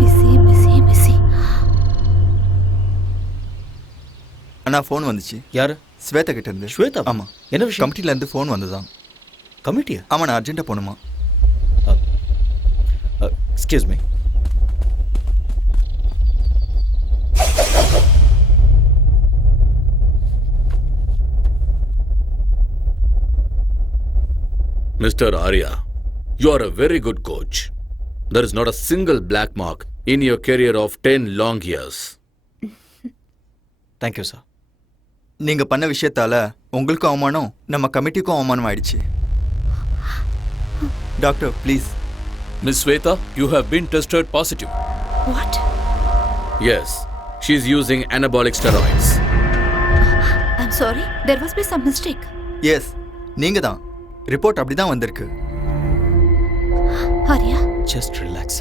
Busy. அண்ணா ஃபோன் வந்துச்சு. யாரு? ஸ்வேதா கிட்ட இருந்து. ஸ்வேதா? ஆமா. என்ன விஷயம்? கமிட்டில இருந்து ஃபோன் வந்ததான். கமிட்டியா? ஆமா, நான் அர்ஜென்ட்டா போணுமா. Excuse me. Mr. Arya, you are a very good coach. There is not a single black mark in your career of 10 long years. Thank you sir. நீங்க பண்ண விஷயத்தால உங்களுக்கும் அவமானம், நம்ம கமிட்டிக்கும் அவமானம் ஆயிடுச்சு. Doctor, please. Miss Sweta, you have been tested positive. What? Yes, she is using anabolic steroids. I'm sorry, there must be some mistake. Yes, நீங்க தான். Report அப்படிதான் வந்திருக்கு. Arya, just relax.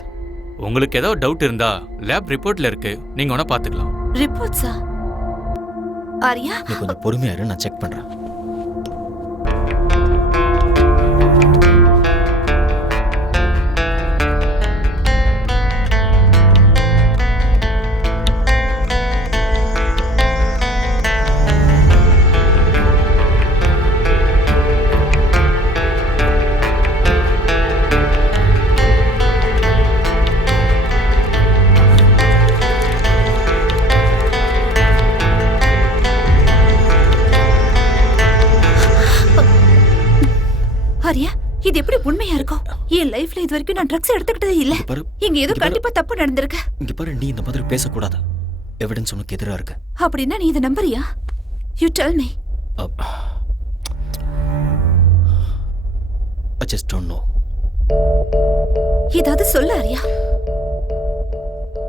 உங்களுக்கு ஏதோ டவுட் இருந்தா லேப் ரிப்போர்ட்ல இருக்கு, நீங்க வேணா பாத்துக்கலாம். ரிப்போர்ட்ஸா? ஆரியா, நீ கொஞ்சம் பொறுமையா இரு, நான் செக் பண்றேன். ஆரியா, இது எப்படி உண்மையா இருக்கும்? என் லைஃப்ல இது வரைக்கும் நான் ட்ரக்ஸ் எடுத்துக்கிட்டதே இல்ல. இங்க ஏதோ கண்டிப்பா தப்பு நடந்திருக்கு. இங்க பாரு, நீ இந்த மாதிரி பேசக்கூடாது. எவிடன்ஸ் உனக்கு எதிரா இருக்கு. அப்படின்னா நீ இதை நம்புறியா? You tell me. I just don't know. ஏதாவது சொல்ல ஆரியா.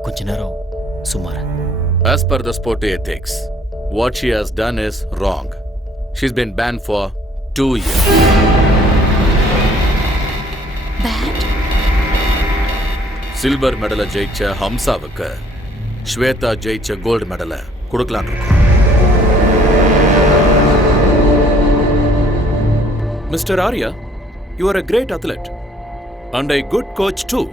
கொஞ்ச நேரம் சும்மா இரு. As per the sport ethics, what she has done is wrong. She's been banned for 2 years. Banned? Silver மெடலை ஜெயிச்ச ஹம்சாவுக்கு ஸ்வேதா ஜெயிச்ச கோல்டு மெடலை கொடுக்கலான்னு இருக்கோம். Mr. Arya, you are a great athlete and a good coach too.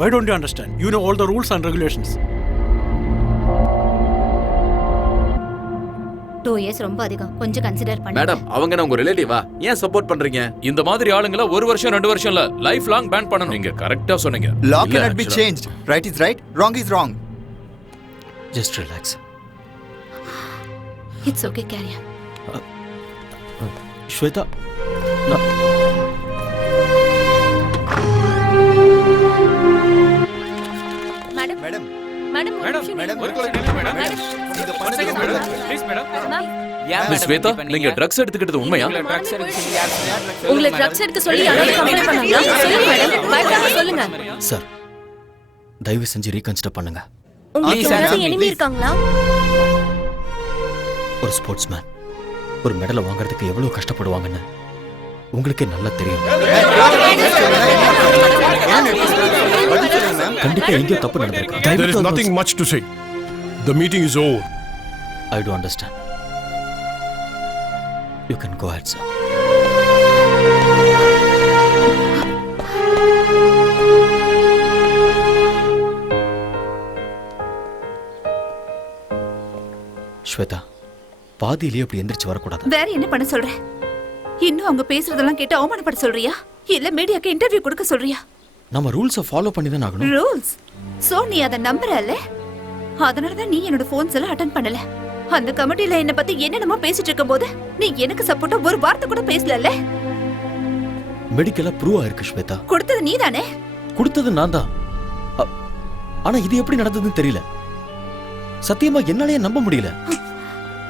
Why don't you understand? You know all the rules and regulations. 2 years ரொம்ப அதிகம், கொஞ்சம் consider பண்ணுங்க. Madam, அவங்க என்ன உங்க ரிலேட்டிவா? ஏன் சப்போர்ட் பண்றீங்க? இந்த மாதிரி ஆளுங்கள 1 வருஷம் 2 வருஷம் இல்ல, லைஃப் லாங் பேன் பண்ணணும். நீங்க கரெக்ட்டா சொன்னீங்க. Law cannot be changed. Right is right, wrong is wrong. Just relax. It's okay, carry on. Shweta, madam madam madam madam ஒரு நிமிஷம் மேடம். நீங்க ஒரு second madam, please madam. Miss Shweta, நீங்க ட்ரக்ஸ் எடுத்துக்கிட்டது உண்மையா? உங்களை ட்ரக்ஸ் எடுக்க சொல்லி யாராவது கம்ப்ளைன்ட் பண்ணாங்களா? சொல்லுங்க மேடம், பயப்படாம சொல்லுங்க. சார், தயவு செஞ்சு ரீகன்சிடர் பண்ணுங்க. உங்களுக்கு யாராவது எனிமி இருக்காங்களா? ஒரு ஸ்போர்ட்ஸ்மேன் ஒரு மெடலை வாங்குறதுக்கு எவ்வளவு கஷ்டப்படுவாங்கன்னு உங்களுக்கே நல்லா தெரியும். கண்டிப்பா எங்கேயோ தப்பு நடந்திருக்கு. There is nothing much to say. The meeting is over. I do understand. You can go ahead, sir. Shweta, பாதியிலேயே அப்படி எந்திரிச்சு வரக்கூடாது. வேற என்ன பண்ண சொல்ற? இன்னும் அவங்க பேசுறதெல்லாம் கேட்டு அவமானப்பட சொல்றியா? இல்ல மீடியாக்கு இன்டர்வியூ கொடுக்க சொல்றியா? நம்ம ரூல்ஸை ஃபாலோ பண்ணி தான் ஆகணும். ரூல்ஸ்? சோ நீ அத நம்பறல? அதனால தான் நீ என்னோட போன்ஸ் எல்லாம் அட்டெண்ட் பண்ணல. அந்த கமிட்டில என்ன பத்தி என்னென்னமோ பேசிட்டு இருக்கும்போது நீ எனக்கு சப்போர்ட்டா ஒரு வார்த்தை கூட பேசலல்ல. மெடிக்கலா ப்ரூவ் ஆயிருக்கு ஸ்வேதா. கொடுத்தது நீதானே? கொடுத்தது நான் தான். ஆனா இது எப்படி நடந்ததுன்னு தெரியல. சத்தியமா என்னாலயே நம்ப முடியல.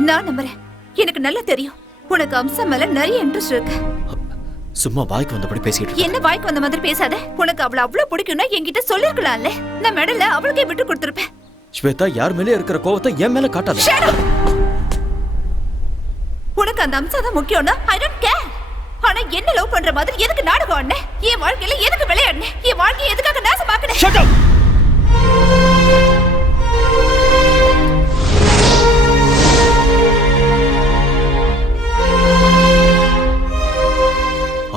நான் நம்புறேன். எனக்கு நல்லா தெரியும் உனக்கு அம்சா மேல நிறைய இன்ட்ரெஸ்ட் இருக்கு. சும்மா வாய்க்கு வந்தபடி பேசிட்டு என்ன வாய்க்கு வந்த மாதிரி பேசாத. உனக்கு அவளை அவ்வளவு பிடிக்கும்னா என்கிட்ட சொல்லிருக்கலாம்ல. நான் மெடல அவளுக்கே விட்டு கொடுத்திருப்பேன். ஸ்வேதா, யார் மேலே இருக்கிற கோவத்தை என் மேல காட்டாத. உனக்கு அந்த அம்சா தான் முக்கியம்னா ஐ டோன்ட் கேர். ஆனா என்ன லவ் பண்ற மாதிரி எதுக்கு நாடகம் ஆடுன? என் வாழ்க்கையில எதுக்கு விளையாடுன? என் வாழ்க்கையை எதுக்காக நாசமாக்குன? Shut up.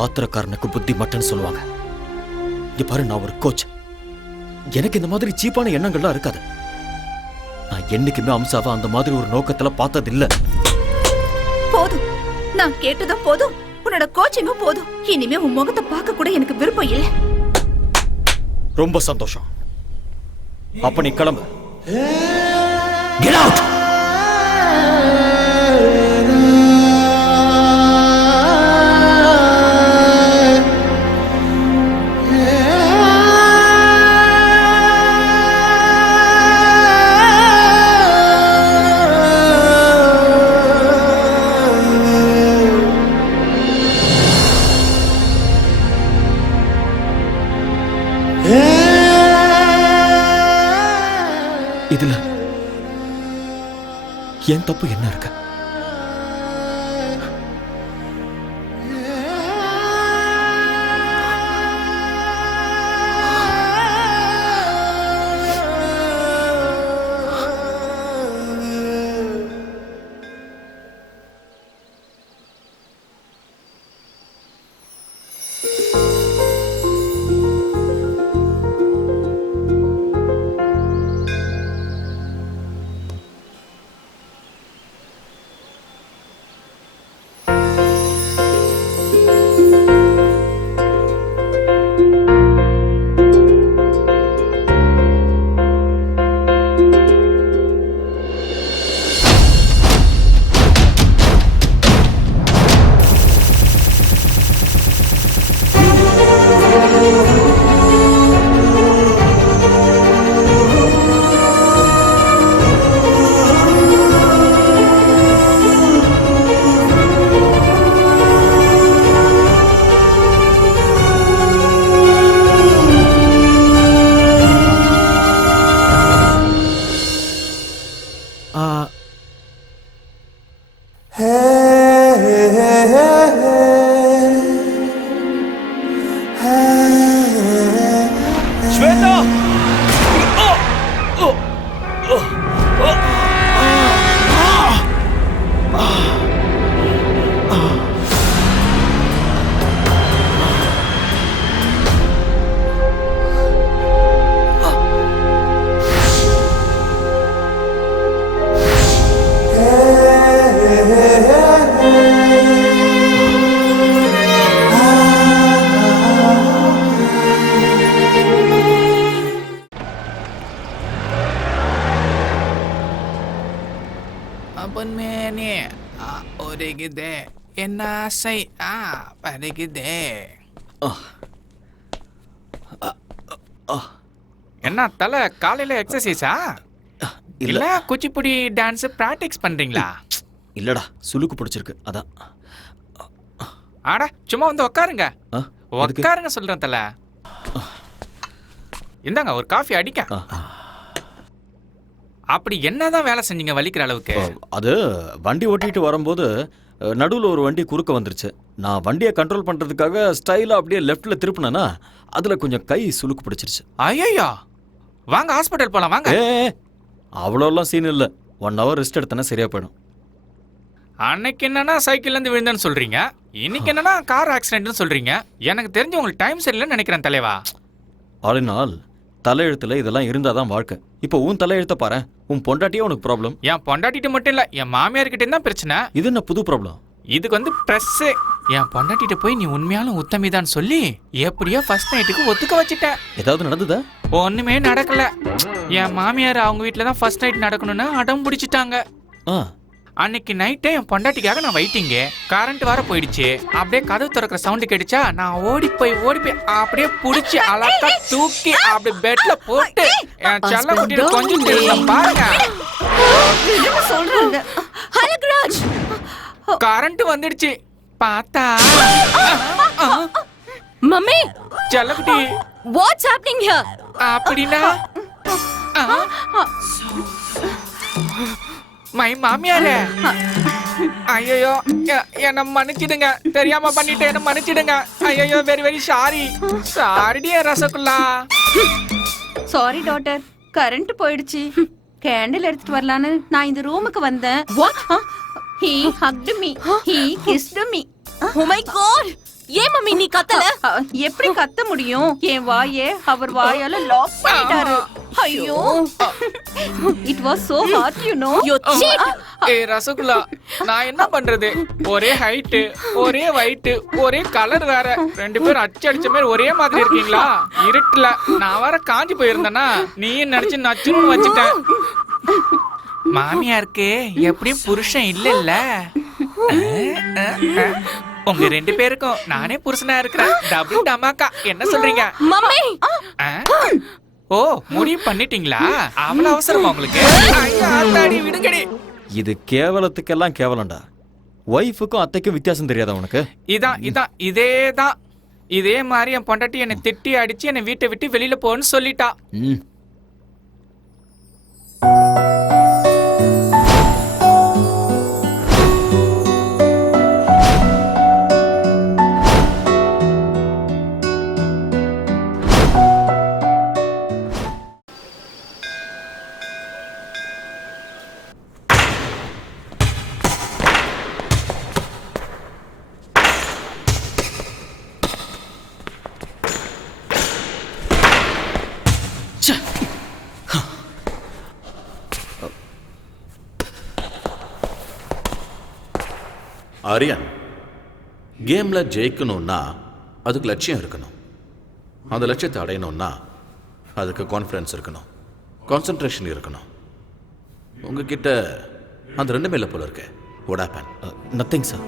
ஆத்திரக்காரனுக்கு புத்தி மட்டும்னு சொல்லுவாங்க. இங்க பாரு, நான் ஒரு கோச். எனக்கு இந்த மாதிரி சீப்பான எண்ணங்கள்லாம் இருக்காது. நான் என்னைக்குமே அம்சாவை அந்த மாதிரி ஒரு நோக்கத்துல பார்த்தது இல்ல. போதும், நான் கேட்டதும் போதும், உன்னோட கோச்சிங்கும் போதும். இனிமே உன் முகத்தை பார்க்க கூட எனக்கு விருப்பம் இல்லை. ரொம்ப சந்தோஷம். அப்ப நீ கிளம்பு. Get out. இதுல என் தப்பு என்ன இருக்கு? ஒருகுதே என்ன ஆசை பருகுதே. என்ன தலை காலையில எக்ஸசைஸா இல்ல குச்சிப்புடி டான்ஸ் பிராக்டிஸ் பண்றீங்களா? இல்லடா சுளுக்கு பிடிச்சிருக்கு அதான். ஆடா சும்மா வந்து உட்காருங்க. உட்காருங்க சொல்றேன் தலை. இந்தாங்க ஒரு காஃபி அடிக்க. அப்படி என்னதான் வேலை செஞ்சீங்க வலிக்கிற அளவுக்கு? அது வண்டி ஓட்டிட்டு வரும்போது நடுவில் ஒரு வண்டி குறுக்க வந்துருச்சு. நான் வண்டியை கண்ட்ரோல் பண்றதுக்காக ஸ்டைலா அப்படியே லெஃப்ட்ல திருப்பினேன்னா அதுல கொஞ்சம் கை சுளுக்கு பிடிச்சிருச்சு. ஐயோ வாங்க ஹாஸ்பிட்டல் போலாம் வாங்க. அவ்வளோலாம் சீன் இல்லை. 1 hour ரெஸ்ட் எடுத்தனா சரியா போயிடும். அன்னைக்கு என்னன்னா சைக்கிள்ல இருந்து விழுந்தேன்னு சொல்றீங்க, இன்னைக்கு என்னன்னா கார் ஆக்சிடென்ட்னு சொல்றீங்க. எனக்கு தெரிஞ்சு உங்களுக்கு டைம் சரியில்லைன்னு நினைக்கிறேன் தலைவா. ஆல் இன் ஆல் தலையெழுத்துல இதெல்லாம் இருந்தாதான் வாழ்க்கை. இப்போ உன் தலையெழுத்த பாரு. உன் பொண்டாட்டியே உனக்கு ப்ராப்ளம். என் பொண்டாட்டிட்டு மட்டும் இல்ல, என் மாமியார்கிட்ட தான் பிரச்சனை. இது என்ன புது ப்ராப்ளம்? இதுக்கு வந்து பிரஸ். என் பொண்டாட்டிட்ட போய் நீ உண்மையாலும் உத்தமிதான் சொல்லி எப்படியோ ஃபர்ஸ்ட் நைட்டுக்கு ஒத்துக்க வச்சுட்டேன். ஏதாவது நடந்ததா? ஒண்ணுமே நடக்கல. என் மாமியார் அவங்க வீட்டுல தான் ஃபர்ஸ்ட் நைட் நடக்கணும்னு அடம் பிடிச்சிட்டாங்க. அன்னைக்கு நைட்டே என் பொண்டாட்டிக்காக நான் வெயிட்டிங்க. கரண்ட் வர போயிடுச்சு. அப்படியே கதவு திறக்கிற சவுண்ட் கேட்டுச்சா, நான் ஓடி போய் அப்படியே புடிச்சு அழகா தூக்கி அப்படி பெட்ல போட்டு என் செல்ல குட்டியை கொஞ்சம் தெரியும் பாருங்க. கரண்ட் வந்துடுச்சு. பார்த்தா மம்மி செல்லக்குட்டி வாட்ஸ் ஹேப்பனிங் ஹியர்? அப்படினா மை மாமியாரே, ஐயோ என்ன மன்னிச்சிடுங்க, தெரியாம பண்ணிட்டு என்ன மன்னிச்சிடுங்க. ஐயோ வெரி வெரி சாரி. சாரிடியே ரசகுல்லா. சாரி டாட்டர், கரண்ட் போயிடுச்சு. கேண்டில் எடுத்துட்டு வரலான்னு நான் இந்த ரூமுக்கு வந்தேன். He hugged me. He kissed me. Oh my god! ஏன் மம்மி நீ கத்தல? எப்படி கத்த முடியும்? என் வாயே அவர் வாயால லாக் பண்ணிட்டாரு. ஐயோ, it was so hard, you know. You cheat. Rasgulla, நான் என்ன பண்றது? ஒரே ஹைட், ஒரே weight, ஒரே கலர் வேற. 2 பேரும் அடிச்ச மாதிரி ஒரே மாதிரி இருக்கீங்களா? இருட்டுல நான் வர காஞ்சி போயிருந்தேனா நீ நினைச்சு நச்சுன்னு வச்சிட்டேன். மாமியாருக்கு எப்படியும் புருஷன் இல்ல. உங்க 2 பேருக்கும் நானே புருஷனா இருக்கிறேன். டபுள் டமாக்கா. என்ன சொல்றீங்க மம்மி? ஓ முடிவு பண்ணிட்டீங்களா? அவ்வளவு அவசரமா உங்களுக்கு? ஆத்தாடி விடுங்கடி. இது கேவலத்துக்கெல்லாம் கேவலம்டா. ஒய்ஃபுக்கும் அத்தைக்கும் வித்தியாசம் தெரியாதா உனக்கு? இதேதான். இதே மாதிரி என் பொண்டாட்டி என்னை திட்டி அடிச்சு என்னை வீட்டை விட்டு வெளியில போன்னு சொல்லிட்டா. ஆரியன், கேம்ல ஜெயிக்கணும்னா அதுக்கு லட்சியம் இருக்கணும். அந்த லட்சியத்தை அடையணும்னா அதுக்கு கான்ஃபிடன்ஸ் இருக்கணும், கான்சென்ட்ரேஷன் இருக்கணும். உங்ககிட்ட அந்த 2மே இல்லை போல இருக்கு. What happen? Nothing sir.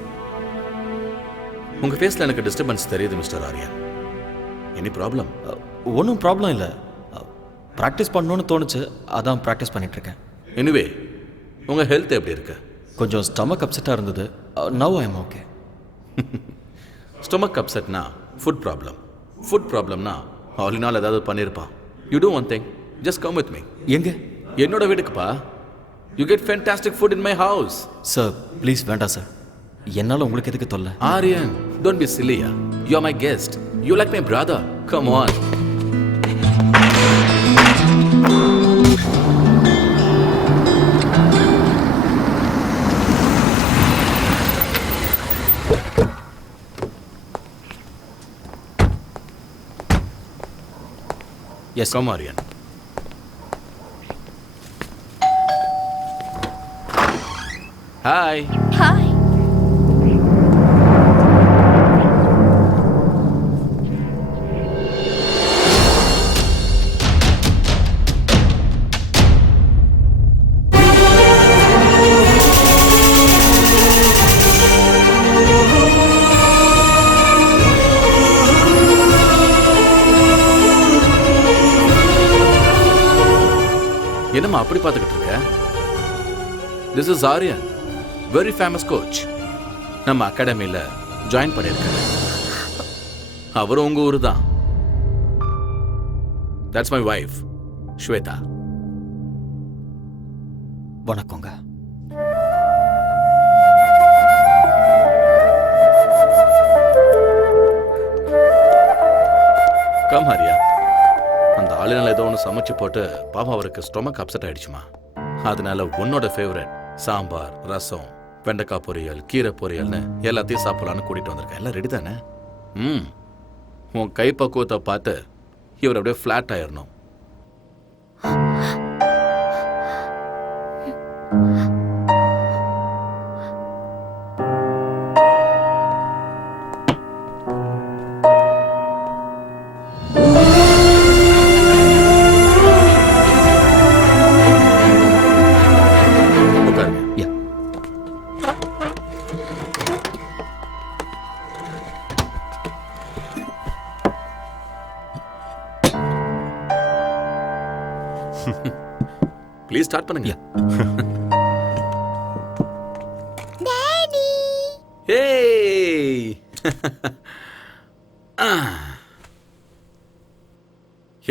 உங்க ஃபேஸ்ல எனக்கு டிஸ்டர்பன்ஸ் தெரியுது மிஸ்டர் ஆரியன். Any problem? ஒன்றும் ப்ராப்ளம் இல்லை. ப்ராக்டிஸ் பண்ணணும்னு தோணுச்சு, அதான் ப்ராக்டிஸ் பண்ணிட்டு இருக்கேன். எனிவே உங்க ஹெல்த் எப்படி இருக்கு? கொஞ்சம் ஸ்டமக் அப்செட்டாக இருந்தது. Now I am okay. Stomach அப்செட்னா ஃபுட் ப்ராப்ளம். ஃபுட் ப்ராப்ளம்னா ஆல் இன் ஆல் ஏதாவது பண்ணியிருப்பான். You do one thing, just come with me. எங்க? என்னோட வீட்டுக்குப்பா. You get fantastic food in my house. Sir please வேண்டாம் சார். என்னால் உங்களுக்கு எதுக்கு தொல்லை? ஆரியன், டோன்ட் பி சில்லியா. You are my guest. You like my brother. Come on. Yes, come Aryan. Hi. Hi. என்னம்மா அப்படி பார்த்துக்கிட்டு இருக்க? This is Aryan, very famous coach. நம்ம அகாடமியில் ஜாயின் பண்ணியிருக்காரு. அவரும் உங்க ஊரு தான். That's my wife Shweta. வணக்கங்க. கம் ஹரியா. அந்த ஆளுநர் ஏதோ ஒன்று சமைச்சு போட்டு பாவம் அவருக்கு ஸ்டொமக் அப்செட் ஆயிடுச்சுமா. அதனால உன்னோட ஃபேவரட் சாம்பார், ரசம், வெண்டைக்காய் பொரியல், கீரை பொரியல்னு எல்லாத்தையும் சாப்பிடலான்னு கூட்டிட்டு வந்திருக்கேன். எல்லாம் ரெடி தானே? உன் கை பக்குவத்தை பார்த்து இவர் அப்படியே ஃப்ளாட் ஆயிடணும். ப்ளீஸ் ஸ்டார்ட் பண்ணுங்க. டாடி. ஏய்.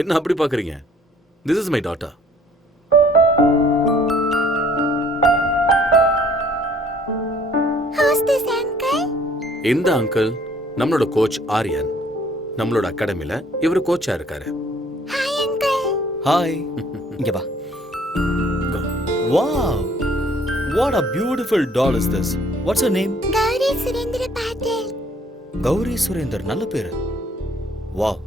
என்ன அப்படி பாக்குறீங்க? This is my daughter. Who's this uncle? இந்த அங்கிள் நம்மளோட கோச் ஆரியன். நம்மளோட அகாடமில இவர் கோச்சா இருக்காரு. Hi uncle. ஹாய். இங்க வா. Wow! What a beautiful doll is this? What's her name? Gowri Surendra பாட்டில். கௌரி சுரேந்தர், நல்ல பேரு. வாவ்.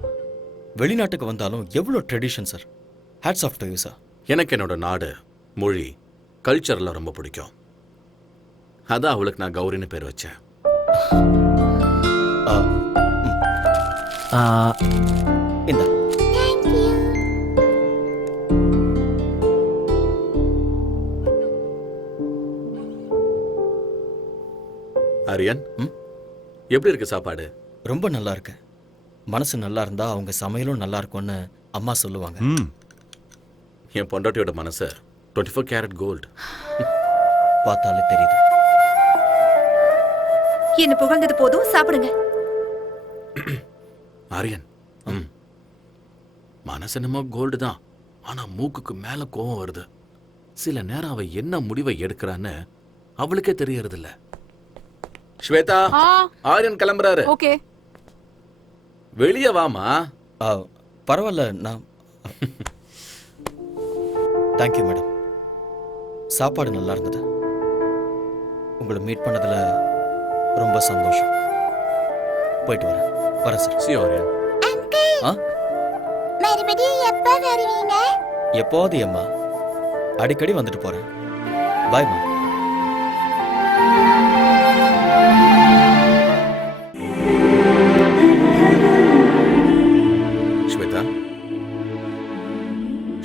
வெளிநாட்டுக்கு வந்தாலும் எவ்வளோ tradition sir. Hats off to you sir. எனக்கு என்னோட நாடு, மொழி, கல்ச்சர்லாம் ரொம்ப பிடிக்கும். அதான் அவளுக்கு நான் கௌரின்னு பேர் வச்சேன். இந்த ஆரியன், எப்படி இருக்கு சாப்பாடு? ரொம்ப நல்லா இருக்கு. மனசு நல்லா இருந்தா அவங்க சமையலும் நல்லா இருக்கும்னு அம்மா சொல்லுவாங்க. என் பொண்டாட்டியோட மனசு 24 கேரட் கோல்டு. பார்த்தாலே தெரியுது. என்ன புகழ்ந்தது போதும், சாப்பிடுங்க. ஆரியன், மனசு என்னமோ கோல்டு தான், ஆனா மூக்குக்கு மேல கோவம் வருது. சில நேரம் அவ என்ன முடிவை எடுக்கிறான்னு அவளுக்கே தெரியறது இல்ல. ஸ்வேதா, ஆரியன் கிளம்புறாரு. ஓகே. வெளியே வாமா. பரவாயில்ல, நான் தேங்க்யூ மேடம். சாப்பாடு நல்லா இருந்தது. உங்களை மீட் பண்ணதுல ரொம்ப சந்தோஷம். போயிட்டு வரேன் சார். சி ஆரியன். மறுபடியும் எப்ப வருவீங்க? எப்போது அம்மா, அடிக்கடி வந்துட்டு போறேன். பாய்மா. ஸ்வேதா,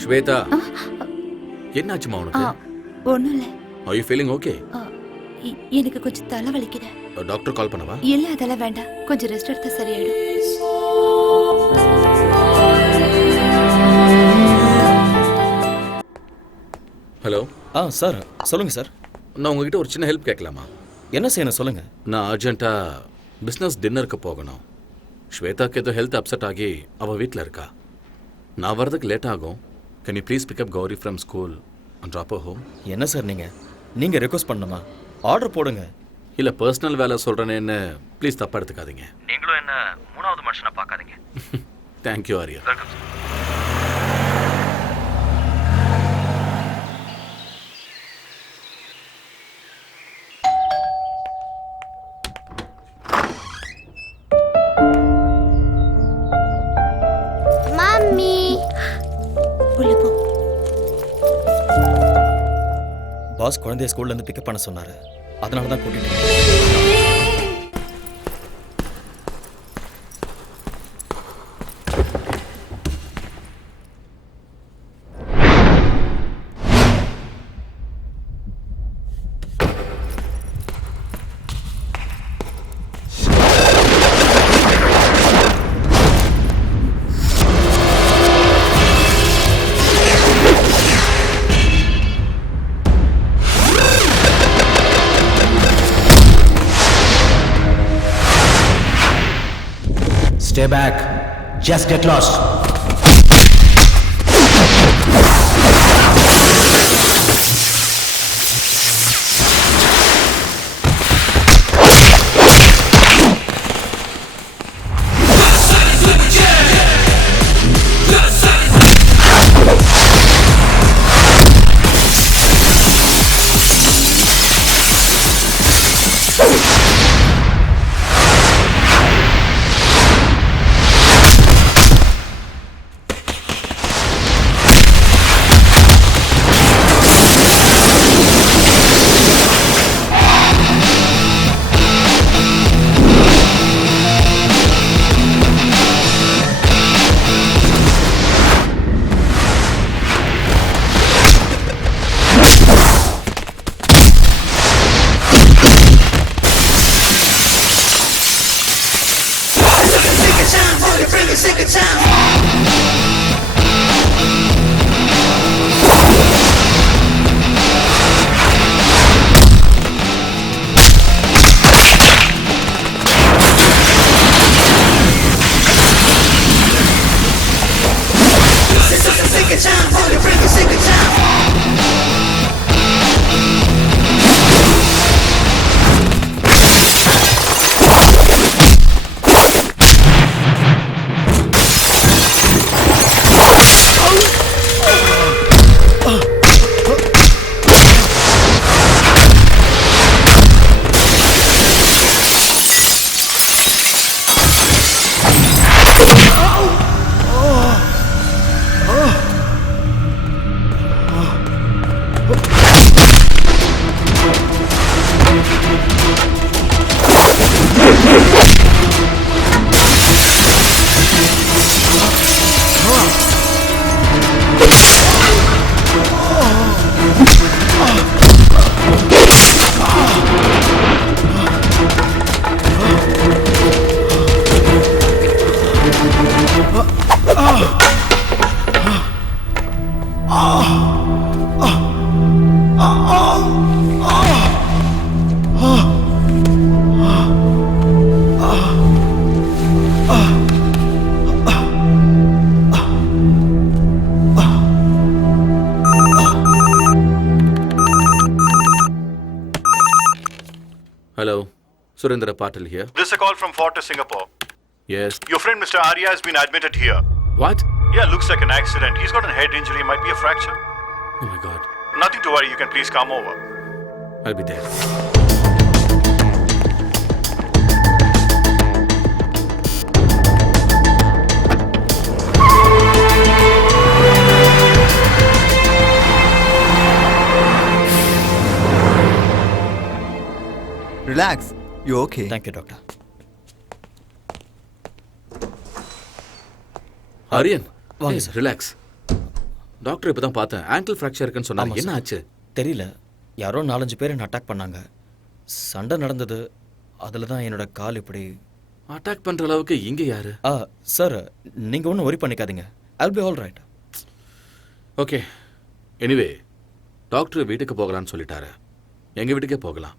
ஸ்வேதா, என்னாச்சுமா உனக்கு? ஒண்ணும் இல்ல. Are you feeling okay? எனக்கு கொஞ்சம் தலை வலிக்குது. டாக்டர் கால் பண்ணவா? இல்ல, அதெல்லாம் வேண்டாம். கொஞ்சம் ரெஸ்ட் எடுத்தா சரியாயிடும். ஹலோ. சார் சொல்லுங்க சார். நான் உங்ககிட்ட ஒரு சின்ன ஹெல்ப் கேட்கலாமா? என்ன செய்யணும் சொல்லுங்க. நான் அர்ஜென்ட்டா பிஸ்னஸ் டின்னருக்கு போகணும். ஸ்வேதாக்கு ஏதோ ஹெல்த் அப்செட் ஆகி அவள் வீட்டில் இருக்கா. நான் வரதுக்கு லேட் ஆகும். Can you please pick up Gauri from school and drop home? என்ன சார் நீங்க ரெக்வஸ்ட் பண்ணணுமா? ஆர்டர் போடுங்க. இல்லை, பர்சனல் வேலை சொல்கிறேன்னு ப்ளீஸ் தப்பாக எடுத்துக்காதீங்க. நீங்களும் என்ன மூணாவது மனுஷனா பார்க்காதீங்க. தேங்க்யூ ஆரியா. மம்மி. உள்ள போ. பாஸ் குழந்தைய ஸ்கூல்ல இருந்து பிக்கப் பண்ண சொன்னாரு. அதனால தான் கூட்டிட்டு Stay back. Just get lost. Hello, Surendra Patil here. This is a call from Fortis, Singapore. Yes. Your friend Mr. Arya has been admitted here. What? Yeah, looks like an accident. He's got a head injury, might be a fracture. Oh my God. Nothing to worry, you can please come over. I'll be there. Relax. You okay? Thank you, doctor. Aryan வாங்க sir. Relax. Doctor இப்போ தான் பார்த்தேன். Angle fracture இருக்குன்னு சொன்னாங்க. என்ன ஆச்சு? தெரியல. யாரோ 4-5 பேர் என்ன அட்டாக் பண்ணாங்க. சண்டை நடந்தது. அதில் தான் என்னோட கால் இப்படி. அட்டாக் பண்ணுற அளவுக்கு இங்கே யாரு? சார் நீங்கள் ஒன்றும் ஒரி பண்ணிக்காதீங்க. I'll be all right. Okay. Anyway doctor வீட்டுக்கு போகலான்னு சொல்லிட்டாரு. எங்கள் வீட்டுக்கே போகலாம்.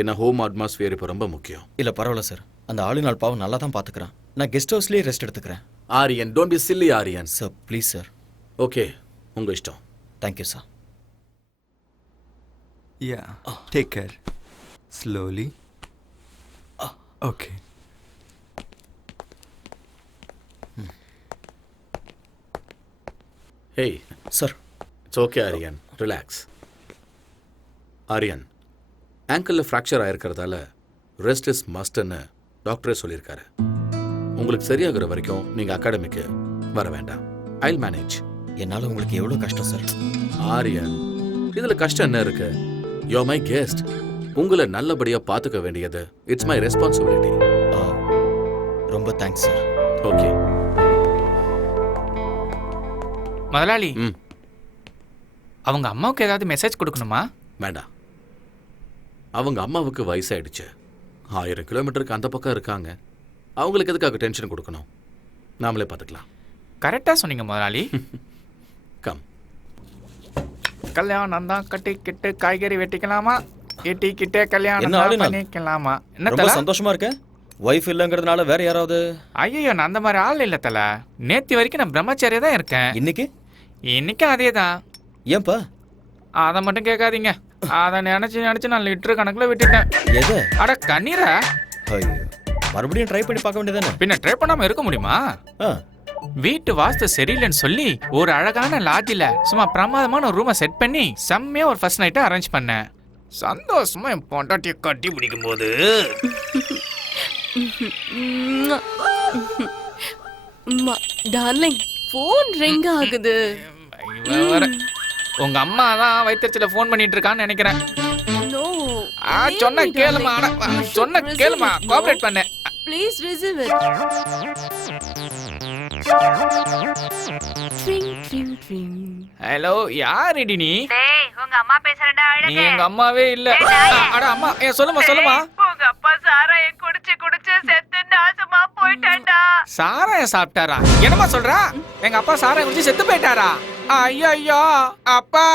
என்ன ஹோம் அட்மாஸ்பியர் இப்போ ரொம்ப முக்கியம். இல்லை பரவாயில்ல சார். அந்த ஆளுநாள் பாவம் நல்லா தான் பார்த்துக்கிறேன். நான் கெஸ்ட் ஹவுஸ்லேயே ரெஸ்ட் எடுத்துக்கிறேன். Aryan, don't B chilli Aryan. Sir please sir. Okay, உங்கள் இஷ்டம். Thank you sir. Yeah. Take care. Slowly. Okay. Hey. Sir. It's okay, Aryan. Relax. Aryan, ஆங்கிளில் ஃப்ராக்சர் ஆயிருக்கிறதால ரெஸ்ட் இஸ் மஸ்ட்னு டாக்டரே சொல்லியிருக்காரு. உங்களுக்கு சரியாகிற வரைக்கும் நீங்கள் அகாடமிக்கு வர வேண்டாம். ஐல் மேனேஜ். என்னால் உங்களுக்கு எவ்வளோ கஷ்டம் சார். ஆரியன், இதில் கஷ்டம் என்ன இருக்கு? You my guest. உங்களை நல்லபடியாக பார்த்துக்க வேண்டியது இட்ஸ் மை ரெஸ்பான்சிபிலிட்டி. ரொம்ப தேங்க்ஸ் சார். ஓகே முதலாளி, அவங்க அம்மாவுக்கு ஏதாவது மெசேஜ் கொடுக்கணுமா? வேண்டாம். அவங்க அம்மாவுக்கு வயசாயிடுச்சு. 1000 கிலோமீட்டருக்கு அந்த பக்கம் இருக்காங்க. அவங்களுக்கு எதுக்காக டென்ஷன் கொடுக்கணும்? நாமளே பார்த்துக்கலாம். கரெக்டாக சொன்னீங்க முதலாளி. கம். கல்யாணம் தான் கட்டிக்கிட்டு காய்கறி வெட்டிக்கலாமா? எட்டிக்கிட்டே கல்யாணம் என்ன தான் பண்ணிக்கலாமா? ரொம்ப சந்தோஷமா இருக்க? ஒய்ஃப் இல்லைங்கிறதுனால வேற யாராவது? ஐயோ, நான் அந்த மாதிரி ஆள் இல்லை தல. நேற்று வரைக்கும் நான் பிரம்மச்சாரியா தான் இருக்கேன். இன்னைக்கும் அதே தான். ஏன்பா? அதை மட்டும் கேட்காதீங்க. அதை நினைச்சு நான் லிட்டர் கணக்குல விட்டுட்டேன். எது? அட கண்ணீரா? மறுபடியும் ட்ரை பண்ணி பார்க்க வேண்டியதானே? பின்ன ட்ரை பண்ணாம இருக்க முடியுமா? வீட்டு வாஸ்து சரியில்லைன்னு சொல்லி ஒரு அழகான லாட்ஜில் சும்மா பிரமாதமான ஒரு ரூமை செட் பண்ணி செம்மையா ஒரு ஃபர்ஸ்ட் நைட்டை அரேஞ்ச் பண்ணேன். சந்தோஷமா என் பொண்டாட்டியை கட்டி பிடிக்கும் போது டார்லிங், ஃபோன் ரிங் ஆகுது. உங்க அம்மா தான் வயிற்றுல ஃபோன் பண்ணிட்டு இருக்கான்னு நினைக்கிறேன். சொன்ன கேளுமா, சொன்ன கேளுமா, கோஆபரேட் பண்ண. Please receive it. ஹலோ, யாருடி நீ? டேய், உங்க அம்மா பேசுறடா. நீ எங்க அம்மாவே இல்ல. அட அம்மா, சொல்லுமா. உங்க அப்பா சாராய குடிச்சு செத்து நாசமா போயிட்டான்டா. சாராயம் சாப்பிட்டாரா? என்னமா சொல்றா? எங்க அப்பா சாராயம் குடிச்சு செத்து போயிட்டாரா? ஐயோ, அப்பா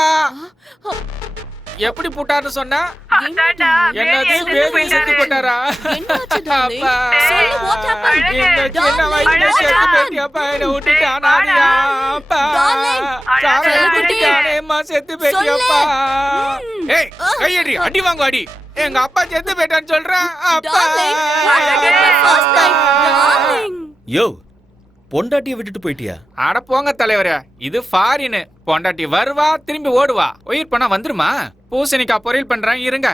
எப்படி போட்டாருன்னு சொன்னா? என்னது, வேதி செத்து போட்டாரா? அப்பா சின்ன வயசுல செத்து போயிட்டியாப்பா, என்ன விட்டுட்டானாடியா? அப்பா சாராயம் குடிக்கானேம்மா செத்து போயிட்டியாப்பா. ஏய், கையடி, அடி வாங்கு அடி. எங்க அப்பா செத்து போயிட்டான்னு சொல்றேன். அப்பா யோ, பொண்டாட்டியை விட்டுட்டு போயிட்டியா? அட போங்க தலைவரே, இது ஃபாரின். பொண்டாட்டி வருவா, திரும்பி ஓடுவா. உயிர் பண்ணா வந்துருமா? பூசணிக்காய் பொரியல் பண்றேன், இருங்க.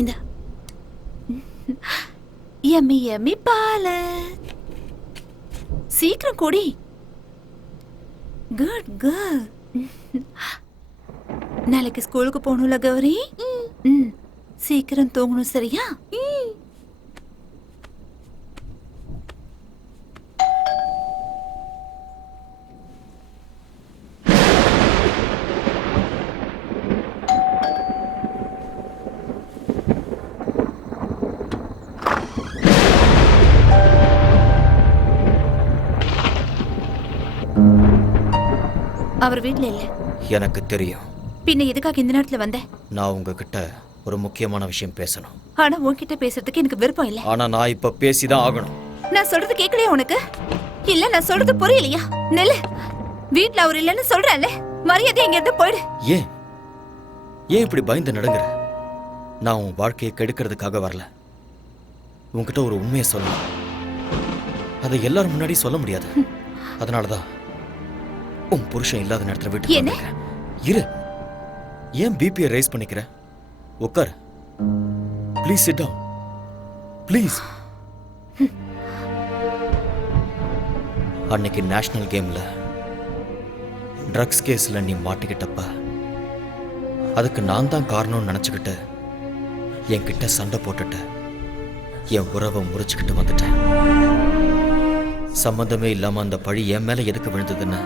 இந்த யம்மி யம்மி பால சீக்கிரம் குடி. Good girl. நாளைக்கு ஸ்கூலுக்கு போகணும்ல கௌரி? சீக்கிரம் தூங்கணும், சரியா? அவர் வீட்ல இல்ல. எனக்கு தெரியும். பின்ன எதுக்காக இந்த நேரத்துல வந்த? நான் உங்ககிட்ட ஒரு முக்கியமான விஷயம் பேசணும். ஆனா உன்கிட்ட பேசுறதுக்கு எனக்கு விருப்பம் இல்ல. ஆனா நான் இப்ப பேசிதான் ஆகணும். நான் சொல்றது கேட்கலையா உனக்கு? இல்ல நான் சொல்றது புரியலையா? நெல்லு, வீட்ல அவர் இல்லன்னு சொல்றேன்ல, மரியாதை எங்க இருந்து போயிடு. ஏன் இப்படி பயந்து நடுங்குற? நான் உன் வாழ்க்கையை கெடுக்கிறதுக்காக வரல. உன்கிட்ட ஒரு உண்மையை சொல்லணும். அதை எல்லாரும் முன்னாடி சொல்ல முடியாது. அதனாலதான் உன் புருஷன் இல்லாத நேரத்துல விட்டு இரு. ஏன் பிபியை ரைஸ் பண்ணிக்கிற? உட்கார். Please sit down. ப்ளீஸ். அன்னைக்கு நேஷனல் கேம்ல ட்ரக்ஸ் கேஸ்ல நீ மாட்டிக்கிட்டப்ப அதுக்கு நான் தான் காரணம்னு நினைச்சுக்கிட்டு என்கிட்ட சண்டை போட்டுட்டு என் உறவை முறிச்சுக்கிட்டு வந்துட்டேன். சம்பந்தமே இல்லாம அந்த பழி என் மேல எதுக்கு விழுந்ததுன்னு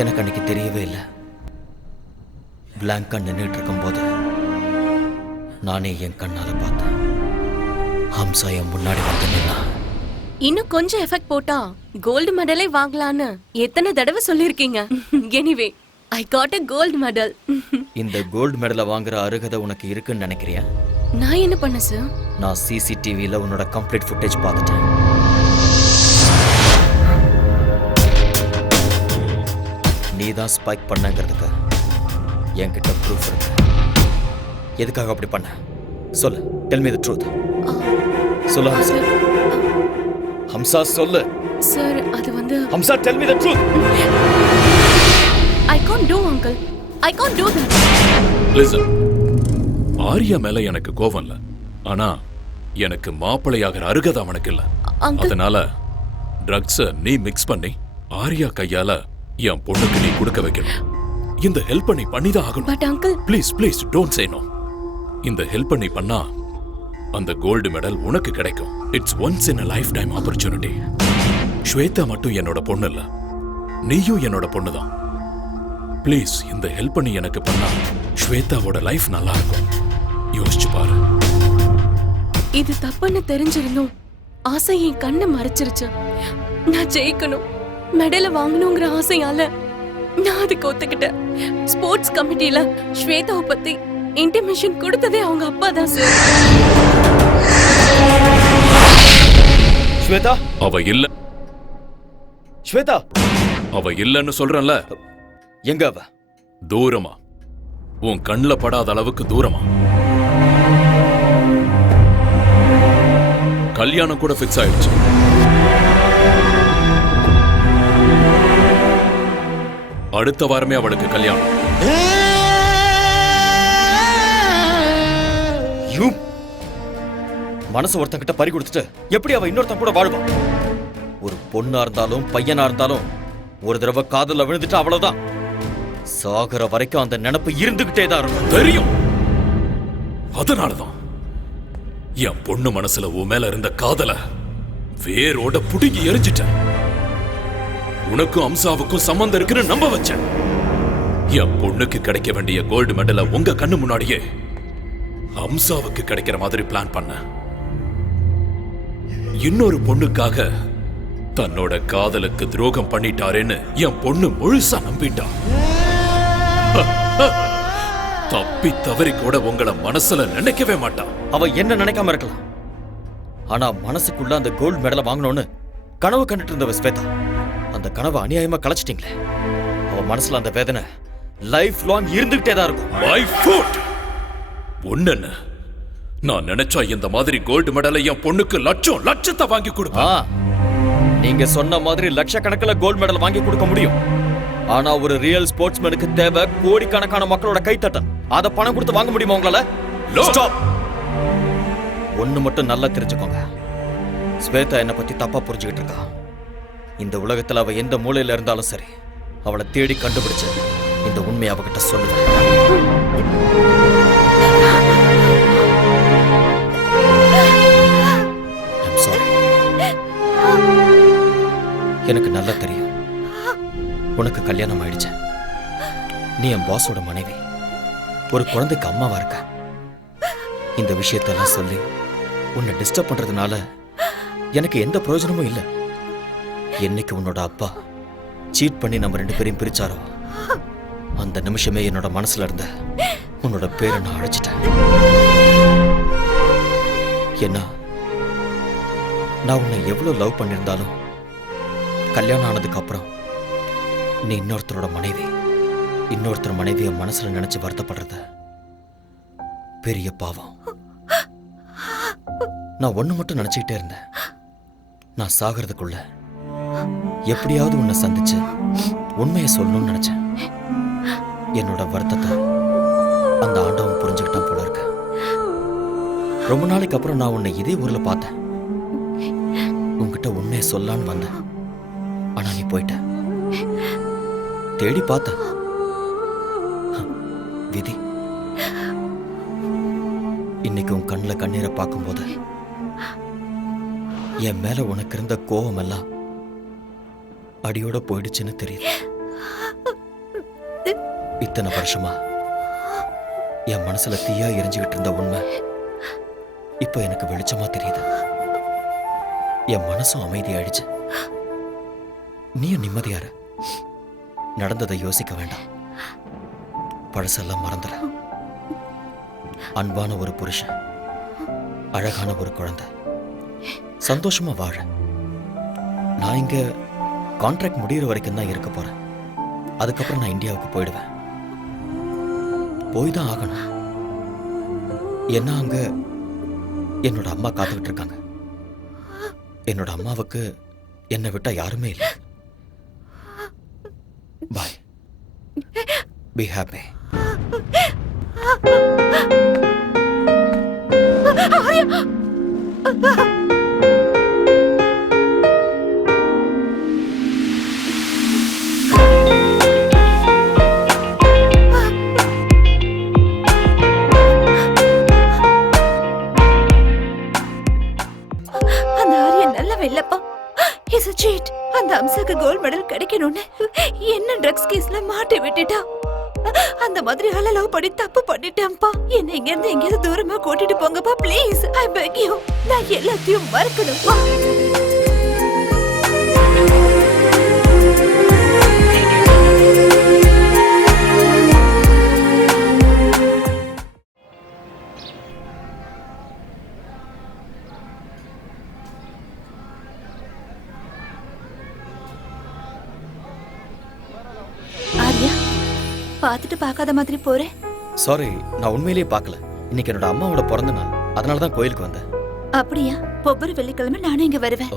எனக்கு அன்னைக்கு தெரியவே இல்லை. பிளாங்கா நின்றுட்டு இருக்கும்போது நானே என் கண்ணால பார்த்தேன். ஹம்சா என் முன்னாடி வந்து நின்னா. இன்னும் கொஞ்சம் எஃபெக்ட் போட்டா கோல்டு மெடலே வாங்கலான்னு எத்தனை தடவை சொல்லிருக்கீங்க. Anyway, I got a gold medal. இந்த கோல்டு மெடலை வாங்குற அருகதை உனக்கு இருக்குன்னு நினைக்கிறியா? நான் என்ன பண்ண சார்? நான் சிசிடிவில உன்னோட கம்ப்ளீட் ஃபுட்டேஜ் பார்த்துட்டேன். நீ தான் ஸ்பைக் பண்ணங்கிறதுக்கு என்கிட்ட ப்ரூஃப் இருக்கு. எதுக்காக அப்படி பண்ண? சொல்லு. Tell me the truth. சொல்லு ஹம்சா. ஹம்சா சொல்லு. சார், அது வந்து Hamsa, tell me the truth. I can't do, uncle. I can't do that. Listen. Arya மேல எனக்கு கோவம் இல்ல. ஆனா எனக்கு மாப்பிளையாகிற அருகதை அவனுக்கு இல்ல. அதனால ட்ரக்ஸ நீ மிக்ஸ் பண்ணி ஆரியா கையால என் பொண்ணுக்கு நீ கொடுக்க வைக்கணும். இந்த ஹெல்ப் நீ பண்ணிதான் ஆகணும். But uncle, please don't say no. இந்த ஹெல்ப் நீ பண்ணா அந்த கோல்டு மெடல் உனக்கு கிடைக்கும். It's once in a lifetime opportunity. Shweta மட்டும் என்னோட பொண்ணு இல்ல, நீயும் என்னோட பொண்ணுதான். ப்ளீஸ் இந்த ஹெல்ப் நீ எனக்கு பண்ணா ஸ்வேதாவோட லைஃப் நல்லா இருக்கும். யோசிச்சு பாரு. இது தப்புன்னு தெரிஞ்சிருந்தும் ஆசை என் கண்ணை மறைச்சிருச்சு. நான் ஜெயிக்கணும், மெடலை வாங்கணுங்கிற ஆசையால நான் அதுக்கு ஒத்துக்கிட்டேன். ஸ்போர்ட்ஸ் கமிட்டில ஸ்வேதாவை பத்தி இன்டிமேஷன் கொடுத்ததே அவங்க அப்பா தான் சார். ஸ்வேதா, அவ இல்ல. ஸ்வேதா, அவ இல்லன்னு சொல்றேன்ல. எங்க அவ? தூரமா, உன் கண்ணுல படாத அளவுக்கு தூரமா. கல்யாணம் கூட ஃபிக்ஸ் ஆயிடுச்சு. அடுத்த வாரமே அவளுக்கு கல்யாணம். மனசு ஒருத்தங்கிட்ட பறி கொடுத்துட்டு எப்படி அவ இன்னொருத்தன் கூட வாழ்வா? ஒரு பொண்ணா இருந்தாலும் பையனா இருந்தாலும் ஒரு தடவை காதல விழுந்துட்டு அவ்வளவுதான். சாகர வரைக்கும் அந்த நினைப்பு இருந்துகிட்டே தான் இருக்கும். தெரியும். அதனாலதான் என் பொண்ணு மனசுல உன் மேல இருந்த காதல வேரோட புடுங்கி எரிஞ்சிட்டேன். உனக்கும் அம்சாவுக்கும் சம்பந்தம் இருக்குன்னு நம்ப வச்சேன். என் பொண்ணுக்கு கிடைக்க வேண்டிய கோல்டு மெடலை உங்க கண்ணு முன்னாடியே அம்சாவுக்கு கிடைக்கிற மாதிரி பிளான் பண்ண. இன்னொரு பொண்ணுக்காக தன்னோட காதலுக்கு துரோகம் பண்ணிட்டாரேன்னு என் பொண்ணு முழுசா நம்பிட்டா. தப்பி தவறி கூட உங்களை மனசுல நினைக்கவே மாட்டான். அவ என்ன நினைக்காம இருக்கலாம், ஆனா மனசுக்குள்ள அந்த கோல்டு மெடலை வாங்கணும்னு கனவு கண்டுட்டு இருந்தவ ஸ்வேதா. அந்த கனவை அநியாயமா கலைச்சிட்டீங்களே. அவ மனசுல அந்த வேதனை லைஃப் லாங் இருந்துகிட்டே தான் இருக்கும். My foot. ஒண்ணு, நான் நினைச்சா இந்த மாதிரி கோல்டு மெடலை என் பொண்ணுக்கு லட்சத்தை வாங்கி கொடுப்பேன். நீங்க சொன்ன மாதிரி லட்சக்கணக்கில் கோல்டு மெடல் வாங்கி கொடுக்க முடியும். ஆனா ஒரு ரியல் ஸ்போர்ட்ஸ்மேனுக்கு தேவை கோடிக்கணக்கான மக்களோட கைத்தட்டல். அத பணம் கொடுத்து வாங்க முடியுமா உங்களால? ஸ்டாப். ஒண்ணு மட்டும் நல்லா தெரிஞ்சுக்கோங்க, ஸ்வேதா என்னை பத்தி தப்பா புரிஞ்சுக்கிட்டு இருக்கா. இந்த உலகத்துல அவ எந்த மூலையில இருந்தாலும் சரி, அவளை தேடி கண்டுபிடிச்சு இந்த உண்மையை அவகிட்ட சொல்லுவேன். எனக்கு நல்லா தெரியும் உனக்கு கல்யாணம் ஆயிடுச்சு. நீ என் பாஸோட மனைவி, ஒரு குழந்தைக்கு அம்மாவா இருக்க. இந்த விஷயத்தெல்லாம் சொல்லி உன்னை டிஸ்டர்ப் பண்றதுனால எனக்கு எந்த பிரயோஜனமும் இல்லை. என்னைக்கு உன்னோட அப்பா சீட் பண்ணி நம்ம 2 பேரையும் பிரிச்சாரோ அந்த நிமிஷமே என்னோட மனசுல இருந்த உன்னோட பேரை நான் அழைச்சிட்டேன். என்ன, நான் உன்னை எவ்வளவு லவ் பண்ணியிருந்தாலும் கல்யாணம் ஆனதுக்கு அப்புறம் நீ இன்னொருத்தரோட மனைவி, இன்னொருத்தர் மனைவிய மனசுல நினைச்சு வருத்தப்படுறது பெரிய பாவம். நான் ஒண்ணு மட்டும் நினைச்சுக்கிட்டே இருந்தேன், நான் சாகிறதுக்குள்ள எப்படியாவது உன்னை சந்திச்சு உண்மையை சொல்லணும்னு நினைச்சேன். என்னோட வருத்தத்தை அந்த ஆண்டவன் புரிஞ்சுக்கிட்டான் போல இருக்கு. ரொம்ப நாளைக்கு அப்புறம் நான் உன்னை இதே ஊர்ல பார்த்தேன். உன்கிட்ட உண்மையை சொல்லான்னு வந்தேன், ஆனா நீ போயிட்ட. தேடி பார்த்த விதி. இன்னைக்கு உன் கண்ணுல கண்ணீரை பார்க்கும்போது என் மேல உனக்கு இருந்த கோபம் எல்லாம் அடியோட போயிடுச்சுன்னு தெரியுது. இத்தனை வருஷமா என் மனசுல தீயா எரிஞ்சுக்கிட்டு இருந்த உண்மை இப்ப எனக்கு வெளிச்சமா தெரியுது. என் மனசும் அமைதியாயிடுச்சு, நீயும் நிம்மதியார. நடந்ததை யோசிக்க வேண்டாம், பழசெல்லாம் மறந்துட. அன்பான ஒரு புருஷன், அழகான ஒரு குழந்தை, சந்தோஷமா வாழ. நான் இங்க கான்ட்ராக்ட் முடிகிற வரைக்கும் தான் இருக்க போறேன். அதுக்கப்புறம் நான் இந்தியாவுக்கு போயிடுவேன். போய் தான் ஆகணும். என்ன, அங்க என்னோட அம்மா காத்துக்கிட்டு இருக்காங்க. என்னோட அம்மாவுக்கு என்னை விட்டா யாருமே இல்லை. பாய், பி ஹாப்பி. அந்த ஆரியன் நல்ல வெள்ளப்பா. He's a cheat. அந்த அம்சாக்கு கோல்ட் மெடல் கிடைக்கணும்னு என்ன ட்ரக்ஸ் கேஸ்ல மாட்டி விட்டுட்டா. அந்த மாதிரி ஆள லவ் பண்ணி தப்பு பண்ணிட்டேன்ப்பா. என்ன இங்க இருந்து எங்கேயாவது தூரமா கூட்டிட்டு போங்கப்பா ப்ளீஸ். I peg you. நான் எல்லாத்தையும் மறக்கணும்ப்பா. ஆர்யா, பார்த்துட்டு பார்க்காத மாதிரி போறேன். சாரி, நான் உண்மையிலேயே பார்க்கல. இன்னைக்கு என்னோட அம்மாவோட பிறந்த நாள், அதனால தான் கோயிலுக்கு வந்தேன். அப்படியா? ஒவ்வொரு வெள்ளிக்கிழமை நானும் இங்க வருவேன்.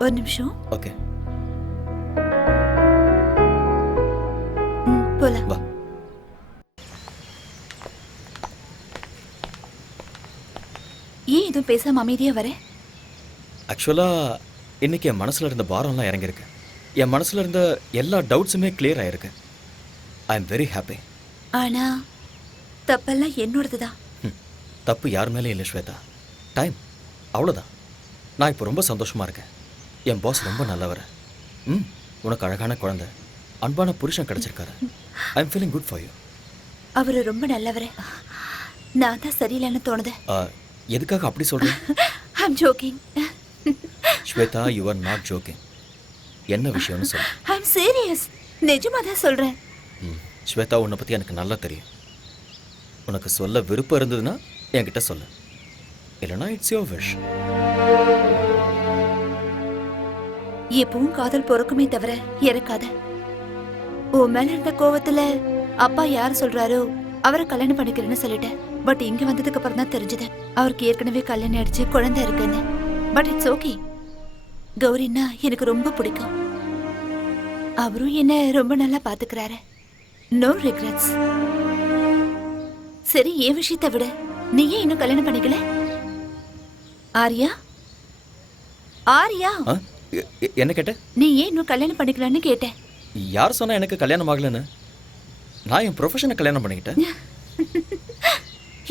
ஒரு நிமிஷம். ஓகே, போலாம். வா. ஏன் எதுவும் பேசாம அமைதியா வர? ஆக்சுவலா இன்னைக்கு என் மனசுல இருந்த பாரம்லாம் இறங்கியிருக்கு. என் மனசுல இருந்த எல்லா டவுட்ஸுமே கிளியர் ஆயிருக்கு. I am very happy. ஆனா தப்பெல்லாம் என்னோடதுதான். தப்பு யார் மேலே இல்லை ஸ்வேதா. டைம், அவ்வளோதான். நான் இப்போ ரொம்ப சந்தோஷமா இருக்கேன். என் பாஸ் ரொம்ப நல்லவர். உனக்கு அழகான குழந்தை, அன்பான புருஷன் கிடைச்சிருக்காரு. I am feeling good for you. அவரு ரொம்ப நல்லவர். நான் தான் சரியில்லைன்னு தோணுது. எதுக்காக அப்படி சொல்றேன்? I am joking. Shweta, you are not joking. என்ன விஷயம்னு சொல்லு. I am serious. நிஜமா தான் சொல்றேன். ஸ்வேதா, உன்னை பத்தி எனக்கு நல்லா தெரியும். உனக்கு சொல்ல விருப்பம் இருந்ததுன்னா என்கிட்ட சொல்லு, இல்லைனா இட்ஸ் யுவர் விஷ். எப்பவும் காதல் பொறுக்குமே தவிர இறக்காத. உன் மேல இருந்த கோவத்துல அப்பா யார் சொல்றாரோ அவரை கல்யாணம் பண்ணிக்கிறேன்னு சொல்லிட்டேன். பட் இங்க வந்ததுக்கு அப்புறம் தான் தெரிஞ்சது அவருக்கு ஏற்கனவே கல்யாணம் ஆயிடுச்சு, குழந்தை இருக்குன்னு. But it's okay. கௌரின்னா எனக்கு ரொம்ப பிடிக்கும். அவரும் என்ன ரொம்ப நல்லா பாத்துக்கிறாரு. No regrets. சரி, என் விஷயத்தை விட நீ ஏன் இன்னும் கல்யாணம் பண்ணிக்கல? ஆர்யா, ஆர்யா, என்ன கேட்ட? நீ ஏன் இன்னும் கல்யாணம் பண்ணிக்கலான்னு கேட்டேன். யார் சொன்னா எனக்கு கல்யாணம் ஆகலன்னு? நான் என் ப்ரொஃபஷனை கல்யாணம் பண்ணிக்கிட்டேன்.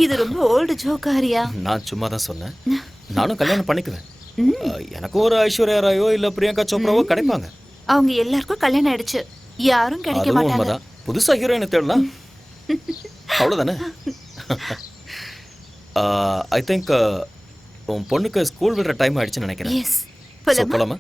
இது ரொம்ப ஓல்டு ஜோக் ஆர்யா. நான் சும்மா தான் சொன்னேன். நானும் கல்யாணம் பண்ணிக்குவேன். எனக்கு ஒரு ஐஸ்வர்யா ராயோ இல்ல பிரியங்கா சோப்ராவோ கிடைப்பாங்க. அவங்க எல்லாருக்கும் கல்யாணம் ஆயிடுச்சு, யாரும் கிடைக்க அதுவும் மாட்டாங்க. உண்மைதான். புதுசா ஹீரோயினை தேடலாம், அவ்வளவுதானே? ஐ திங்க் உன் பொண்ணுக்கு ஸ்கூல் விடுற டைம் ஆயிடுச்சுன்னு நினைக்கிறேன். எஸ், So, போலாமா?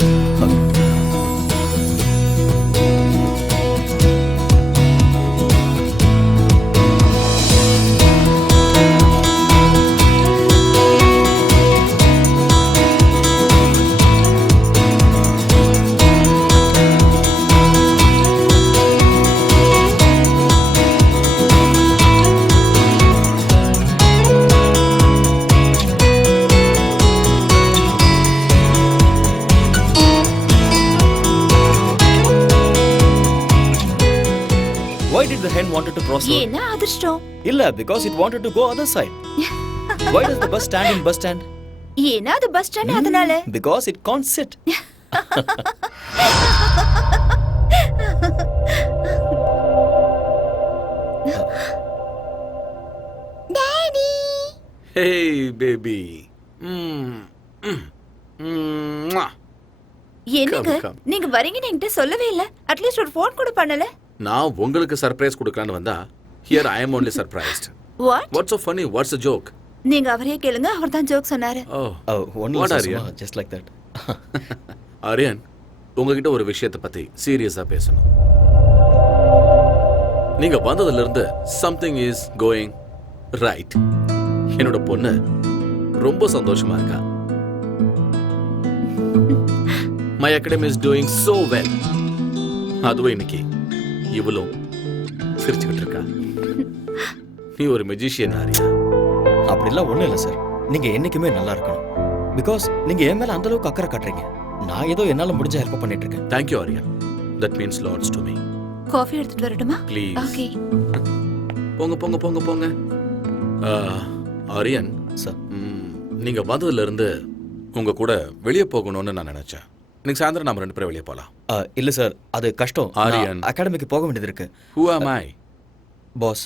Why did the hen wanted to cross road? ஏன்னா அதிர்ஷ்டம். இல்ல, because it wanted to go other side. Why does the bus stand in bus stand? ஏன்னா அது பஸ் ஸ்டாண்ட், அதனால. Because it can't sit. Daddy. Hey baby. என்னங்க Come, come. நீங்க வரீங்கன்னு என்கிட்ட சொல்லவே இல்ல. அட்லீஸ்ட் ஒரு ஃபோன் கூட பண்ணல. நான் உங்களுக்கு சர்ப்ரைஸ் கொடுக்கலான்னு வந்தா here I am only surprised. What? What's so funny? What's the joke? நீங்க அவரே கேளுங்க, அவர் தான் ஜோக் சொன்னாரு. Only What are Susma, you? just like that. Aryan, உங்ககிட்ட ஒரு விஷயத்தை பத்தி சீரியஸா பேசணும். நீங்க வந்ததுல இருந்து something is going right. என்னோட பொண்ணு ரொம்ப சந்தோஷமா இருக்கா. My academy is doing so well. அதுவும் இன்னைக்கு இவளும் சிரிச்சுக்கிட்டு இருக்கா. நீ ஒரு மெஜிஷியன் ஆரியா. அப்படிலாம் ஒண்ணும் இல்லை சார். நீங்க என்னைக்குமே நல்லா இருக்கணும். பிகாஸ் நீங்க என் மேல அந்த அளவுக்கு அக்கறை காட்டுறீங்க. நான் ஏதோ என்னால முடிஞ்ச ஹெல்ப் பண்ணிட்டு இருக்கேன். Thank you Arya. That means lots to me. Coffee எடுத்துட்டு வரட்டுமா? Please. ஓகே. போங்க போங்க போங்க போங்க. ஆரியன் சார், நீங்க வந்ததுல இருந்து உங்க கூட வெளியே போகணும்னு நான் நினைச்சேன். இன்னைக்கு சாயந்தரம் நாம 2 பேரும் வெளியே போலாம். இல்ல சார், அது கஷ்டம். ஆரியன், அகாடமிக்கு போக வேண்டியது இருக்கு. Who am I? Boss.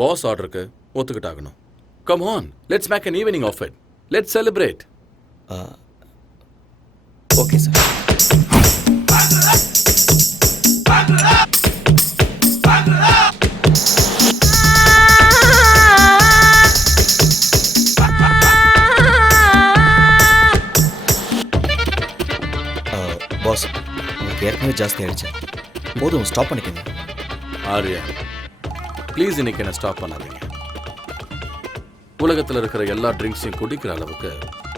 Boss ஆர்டருக்கு ஒத்துக்கிட்டாகணும். Come on, let's make an evening of it. Let's celebrate. Okay sir. Boss உங்களுக்கு ஏற்கனவே ஜாஸ்தி ஆயிடுச்சு, போதும் ஸ்டாப் பண்ணிக்கோங்க. ஆர்யா ப்ளீஸ் இன்னைக்கு என்ன ஸ்டாப் பண்ணாதீங்க. உலகத்தில் இருக்கிற எல்லா ட்ரிங்க்ஸையும் குடிக்கிற அளவுக்கு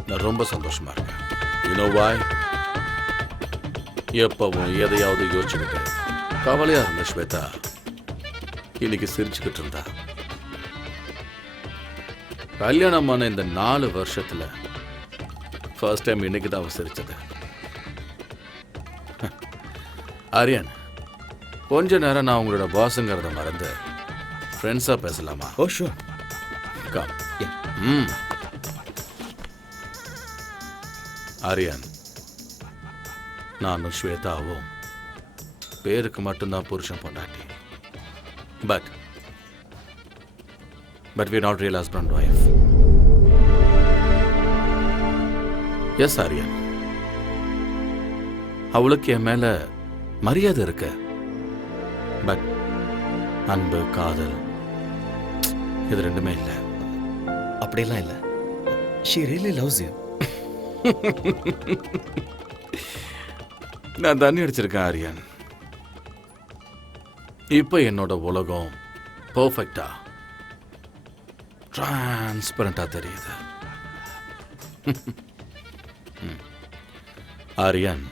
நான் ரொம்ப சந்தோஷமா இருக்கேன். யூனோ வாய்? எப்பவும் எதையாவது யோசிச்சுக்கிட்டு கவலையா இருந்த ஸ்வேதா இன்னைக்கு சிரிச்சுக்கிட்டு இருந்தா. கல்யாணமான இந்த 4 வருஷத்துல ஃபர்ஸ்ட் டைம் இன்னைக்கு தான் அவ சிரிச்சது. ஆரியன், கொஞ்ச நேரம் நான் உங்களோட பாஸுங்கிறத மறந்து ஃப்ரெண்ட்ஸா பேசலாமா? ஓ ஷூர். கம். ஆரியன், நானும் ஸ்வேதாவும் பேருக்கு மட்டும்தான் புருஷன் பொண்டாட்டி. But we're not real husband and wife. Yes Aryan, அவளுக்கு என் மேல மரியாதை இருக்கு. பட் அன்பு, காதல் இது ரெண்டுமே இல்லை. அப்படியெல்லாம் இல்லை. she really loves you. நான் தண்ணி அடிச்சிருக்கேன் ஆரியன். இப்போ என்னோட உலகம் பர்ஃபெக்டா டிரான்ஸ்பரண்டா தெரியுது. ஆரியன்,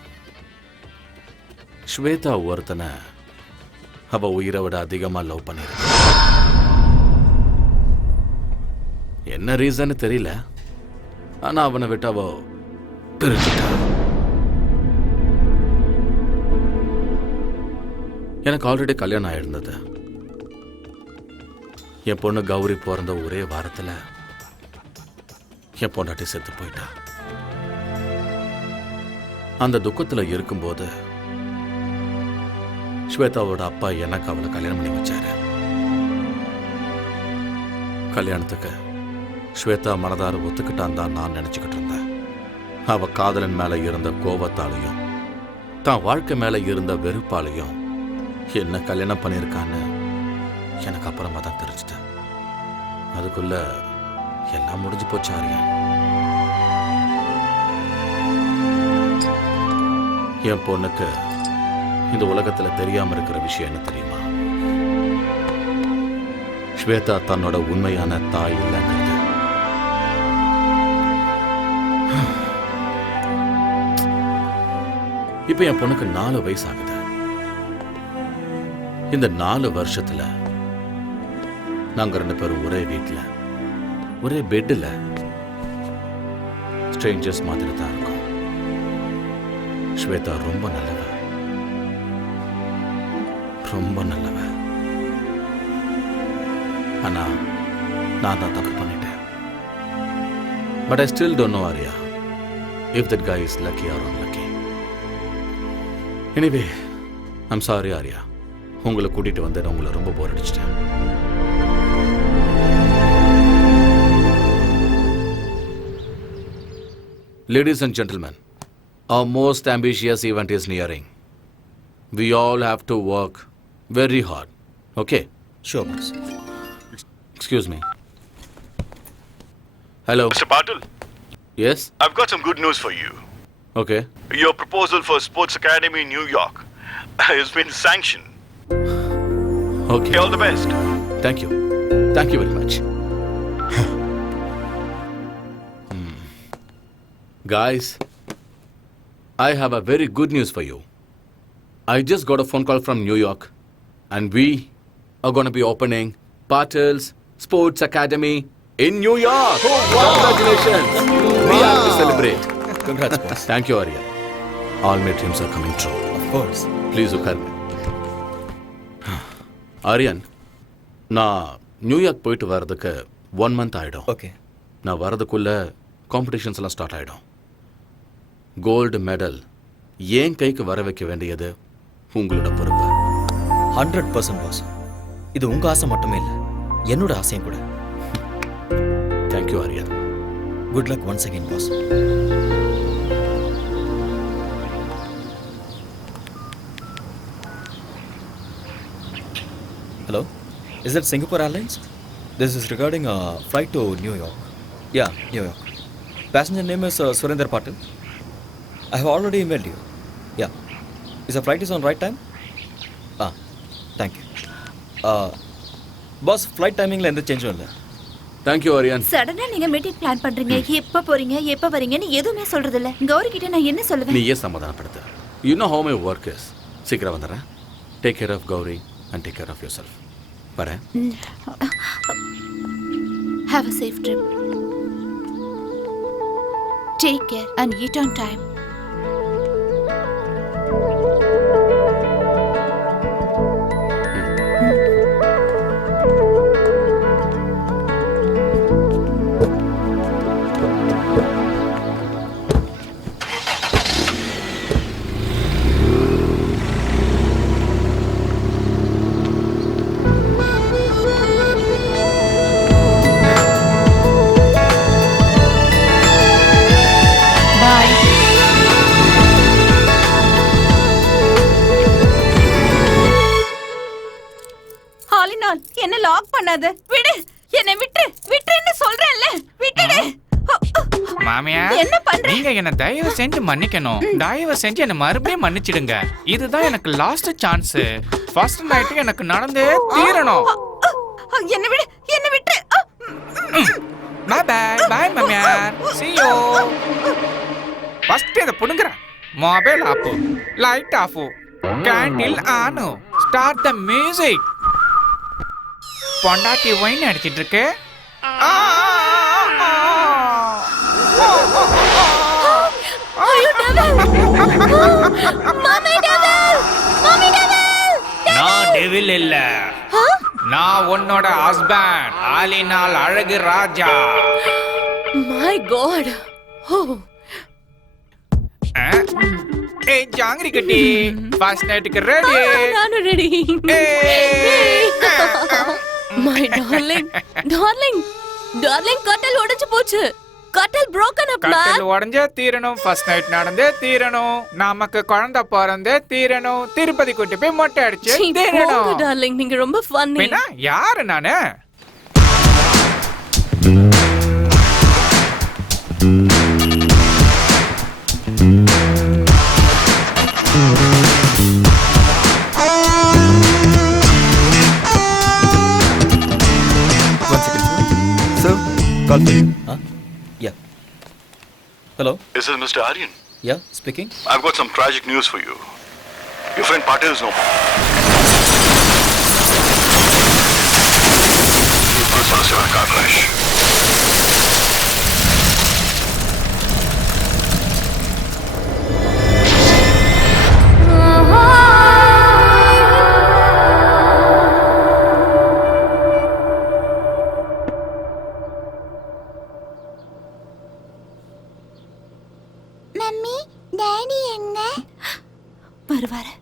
ஸ்வேதா ஒருத்தனை அவ உயிரை விட அதிகமா லவ் பண்ணிருக்க. என்ன ரீசன் தெரியல, ஆனா அவனை விட்டு அவ பிரிச்சுட்டா. எனக்கு ஆல்ரெடி கல்யாணம் ஆயிருந்தது. என் பொண்ணு கௌரி பிறந்த ஒரே வாரத்தில் என் பொண்டாட்டி செத்து போயிட்டா. அந்த துக்கத்தில் இருக்கும்போது ஸ்வேதாவோட அப்பா எனக்கு அவளை கல்யாணம் பண்ணி வச்சாரு. கல்யாணத்துக்கு ஸ்வேதா மனதார ஒத்துக்கிட்டான் தான் நான் நினைச்சுக்கிட்டு இருந்தேன். அவ காதலன் மேல இருந்த கோபத்தாலையும் தான் வாழ்க்கை மேல இருந்த வெறுப்பாலையும் என்ன கல்யாணம் பண்ணியிருக்கான்னு எனக்கு அப்புறமா தான் தெரிஞ்சுட்டேன். அதுக்குள்ள எல்லாம் முடிஞ்சு போச்சு ஆரியா. என் பொண்ணுக்கு இந்த உலகத்துல தெரியாம இருக்கிற விஷயம் என்ன தெரியுமா? ஸ்வேதா தன்னோட உண்மையான தாய் இல்லைங்கிறது. இப்ப என் பொண்ணுக்கு 4 வயசு ஆகுது. இந்த 4 வருஷத்துல நாங்க 2 பேரும் ஒரே வீட்டுல ஒரே பெட்ல ஸ்ட்ரேஞ்சர்ஸ் மாதிரி தான் இருக்கோம். ஸ்வேதா ரொம்ப நல்லவ, ரொம்ப நல்லவ. ஆனா நான் தான் தப்பு பண்ணிட்டேன். But I still don't know Arya if that guy is lucky or unlucky. Anyway I'm sorry Arya, உங்களை கூட்டிட்டு வந்து நான் உங்களை ரொம்ப போர் அடிச்சிட்டேன். Ladies and gentlemen, our most ambitious event is nearing. We all have to work very hard. Okay? Sure, boss. Excuse me. Hello. Mr. Patil? Yes? I've got some good news for you. Okay. Your proposal for Sports Academy in New York has been sanctioned. Okay. All the best. Thank you. Thank you very much. Guys, I have a very good news for you. I just got a phone call from New York, and we are going to be opening Patil's Sports Academy in New York. Congratulations. We have to celebrate. Congrats, boss. Thank you, Arya. All my dreams are coming true. Of course. Please look at me. Aryan, நான் New York போயிட்டு வர்றதுக்கு 1 month ஆகிடும். Okay. நான் வர்றதுக்குள்ள competitions எல்லாம் start ஆகிடும். Gold medal ஏன் கைக்கு வர வைக்க வேண்டியது உங்களோட பொறுப்பு. 100% பாஸ். இது உங்க ஆசை மட்டுமே இல்லை, என்னோட ஆசையும் கூட. Thank you Aryan. Good luck once again boss. Hello, is that Singapore Airlines? This is regarding a flight to New York. Yeah, New York. Passenger name is Surinder Patil. I have already emailed you. Yeah is a flight is on right time thank you boss flight டைமிங்கில் எந்த சேஞ்சும் இல்லை. Thank you Aryan. சடனா நீங்க meeting plan பண்றீங்க, எப்ப போறீங்க எப்ப வரீங்கன்னு எதுவுமே சொல்றது இல்ல. கௌரி கிட்ட நான் என்ன சொல்லுவேன்? நீ ஏன் சமாதானப்படுத்து? You know how my work is. சீக்கிரம் வந்துடுறேன். Take care of Gauri and take care of yourself. வரேன். Have a safe trip. Take care and eat on time. என்ன லாக் பண்ணாத. விடு, என்ன விட்டுன்னு சொல்றேன்ல. விட்டுடு. மாமியா, என்ன பண்ற? நீங்க என்ன தயவு செஞ்சு மன்னிக்கணும். தயவு செஞ்சு என்ன மறுபடியும் மன்னிச்சிடுங்க. இதுதான் எனக்கு லாஸ்ட் சான்ஸ். ஃபர்ஸ்ட் நைட் எனக்கு நடந்தே தீரணும். என்ன விடு, என்ன விட்டு. பை பை பை மாமியா. see you. ஃபர்ஸ்ட் இத புடுங்கற. Mobile off, light off, candle on, start the music. பொண்டாட்டி வைன் அடிச்சிட்டு இருக்கு. ஐயோ டெவில்! மாமி டெவில்! மாமி டெவில்! நான் டெவில் இல்ல. நான் உன்னோட ஹஸ்பண்ட், ஆலினால் அழகு ராஜா. My God. ஓ ஏய் ஜாங்கிரி கட்டி, ஃபர்ஸ்ட் நைட்டுக்கு ரெடி. நானும் ready. My darling, darling, darling, கட்டல் உடைஞ்சு போச்சு. கட்டல் broken up man. கட்டல் உடைஞ்சே தீரணும். ஃபர்ஸ்ட் நைட் நடந்தே தீரணும். நமக்கு குழந்தை பிறந்தே தீரணும். திருப்பதி கூட்டி போய் மொட்டை அடிச்சு தீரணும். டார்லிங், நீங்க ரொம்ப ஃபன்னி. என்ன யாரு நானு? Call for you. Yeah. Hello? This is Mr. Aryan. Yeah, speaking. I've got some tragic news for you. Your friend Patil is no more. He was also in a car crash. Mummy, daddy எங்க? வருவாரு.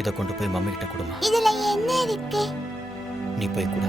இதை கொண்டு போய் mummy கிட்ட கொடுமா. இதுல என்ன இருக்கு? நீ போய் கூட.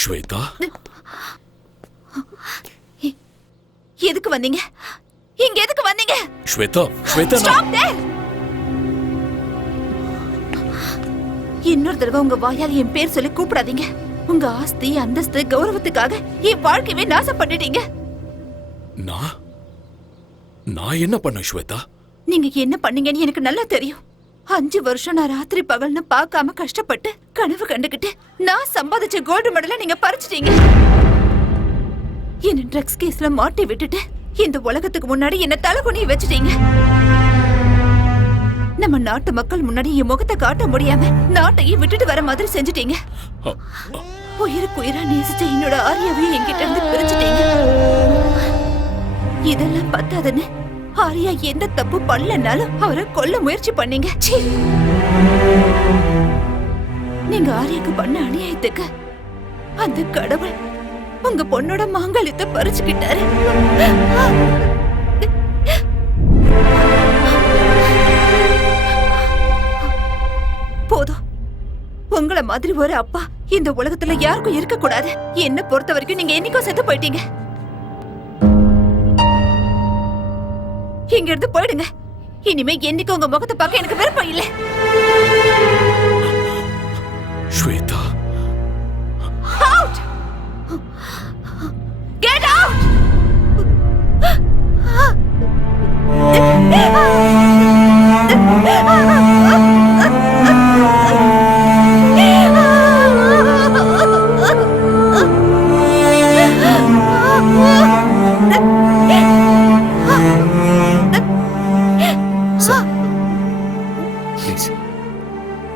ஸ்வேதா, எதுக்கு வந்தீங்க? இங்க எதுக்கு வந்தீங்க? Shweta, Shweta, Stop there! இன்னொரு தடவை உங்க வாயால் என் பேர் சொல்லி கூப்பிடாதீங்க. உங்க ஆஸ்தி, அந்தஸ்து, கௌரவத்துக்காக என் வாழ்க்கையவே நாசம் பண்ணிட்டீங்க. நான் என்ன பண்ண ஸ்வேதா? நீங்க என்ன பண்ணீங்கன்னு எனக்கு நல்லா தெரியும். 5 வருஷம் நான் ராத்திரி பகல்னு பார்க்காம கஷ்டப்பட்டு கனவு கண்டுகிட்டு நான் சம்பாதிச்ச கோல்டு மெடலை நீங்க பறிச்சிட்டீங்க. என்ன ட்ரக்ஸ் கேஸ்ல மாட்டி விட்டுட்டு இந்த உலகத்துக்கு முன்னாடி என்ன தலைகுனிய வச்சுட்டீங்க. நம்ம நாட்டு மக்கள் முன்னாடி என் முகத்தை காட்ட முடியாம நாட்டையே விட்டுட்டு வர மாதிரி செஞ்சுட்டீங்க. உயிருக்கு உயிரா நேசிச்ச என்னோட ஆரியாவை என்கிட்ட இருந்து பிரிச்சுட்டீங்க. இதெல்லாம் பத்தாதுன்னு ஆரியா எந்த தப்பு பண்ணலனாலும் அவரை கொல்ல முயற்சி பண்ணீங்க. நீங்க ஆரியாக்கு பண்ண அநியாயத்துக்கு அந்த கடவுள் உங்க பொண்ணோட மாங்கல்யத்தை பறிச்சுக்கிட்டாரு. போதும். உங்கள மாதிரி ஒரு அப்பா இந்த உலகத்துல யாருக்கும் இருக்க கூடாது. என்ன பொறுத்த வரைக்கும் நீங்க என்னைக்கோ செத்து போயிட்டீங்க. இங்க இருந்து போயிடுங்க. இனிமே என்னைக்கு உங்க முகத்தை பார்க்க எனக்கு விருப்பம் இல்லை. Shweta, Out! Get out! Please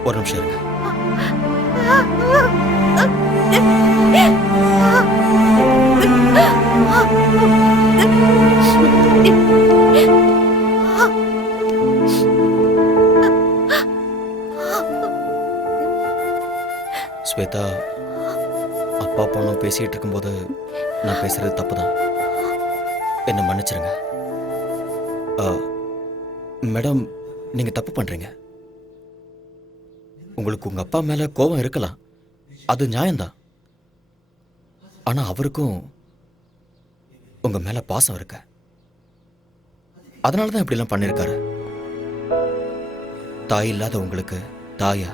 ஒரு நிமிஷம் இருங்க. ஸ்வேதா, அப்பா பொண்ணும் பேசிட்டு இருக்கும்போது நான் பேசுறது தப்புதான். என்ன மன்னிச்சிருங்க. மேடம், நீங்க தப்பு பண்றீங்க. உங்களுக்கு உங்க அப்பா மேல கோபம் இருக்கலாம், அது நியாயம்தான். ஆனா அவருக்கும் உங்க மேல பாசம் இருக்கு. அதனாலதான் இப்படிலாம் பண்ணிருக்காரு. தாய் இல்லாத உங்களுக்கு தாயா,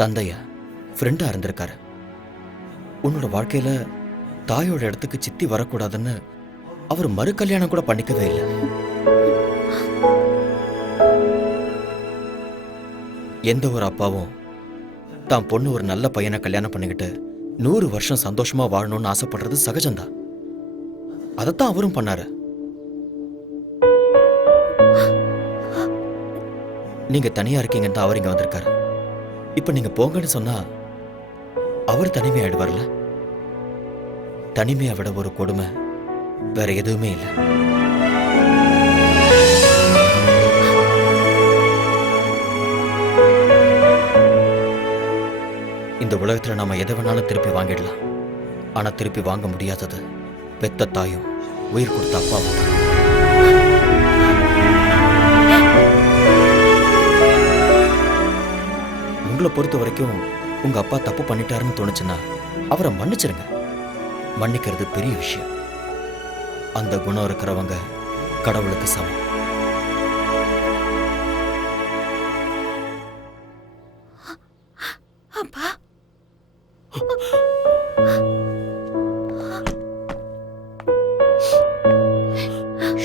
தந்தையா, ஃப்ரெண்டா இருந்திருக்காரு. உன்னோட வாழ்க்கையில தாயோட இடத்துக்கு சித்தி வரக்கூடாதுன்னு அவர் மறு கல்யாணம் கூட பண்ணிக்கவே இல்லை. எந்த ஒரு அப்பாவும் தான் பொண்ணு ஒரு நல்ல பையனை கல்யாணம் பண்ணிக்கிட்டு 100 வருஷம் சந்தோஷமா வாழணும்னு ஆசைப்படுறது சகஜம்தான். அதைத்தான் அவரும் பண்ணாரு. நீங்க தனியா இருக்கீங்கன்னு தான் அவர் இங்க வந்திருக்காரு. இப்ப நீங்க போங்கன்னு சொன்னா அவர் தனிமையாயிடுவார்ல. தனிமையை விட ஒரு கொடுமை வேற எதுவுமே இல்லை. இந்த உலகத்துல நாம எதை வேணாலும் திருப்பி வாங்கிடலாம். ஆனா திருப்பி வாங்க முடியாதது பெத்த தாயும் உயிர் கொடுத்த அப்பாவும் தான். உங்களை பொறுத்த வரைக்கும் உங்க அப்பா தப்பு பண்ணிட்டாருன்னு தோணுச்சுன்னா அவரை மன்னிச்சிருங்க. மன்னிக்கிறது பெரிய விஷயம். அந்த குணம் இருக்கிறவங்க கடவுளுக்கு சமம். அப்பா,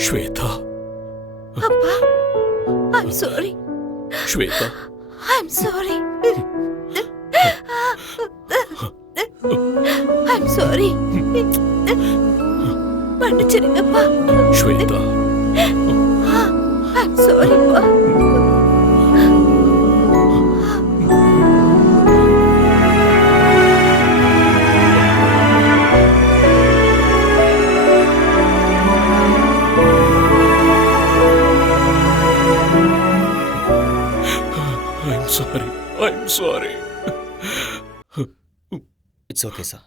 ஸ்வேதா, அப்பா, I'm sorry. Shweta, I'm sorry. I'm sorry. மன்னிச்சிருங்கப்பா. Shweta, I'm sorry, பா. I'm sorry. I'm sorry. It's okay, sir.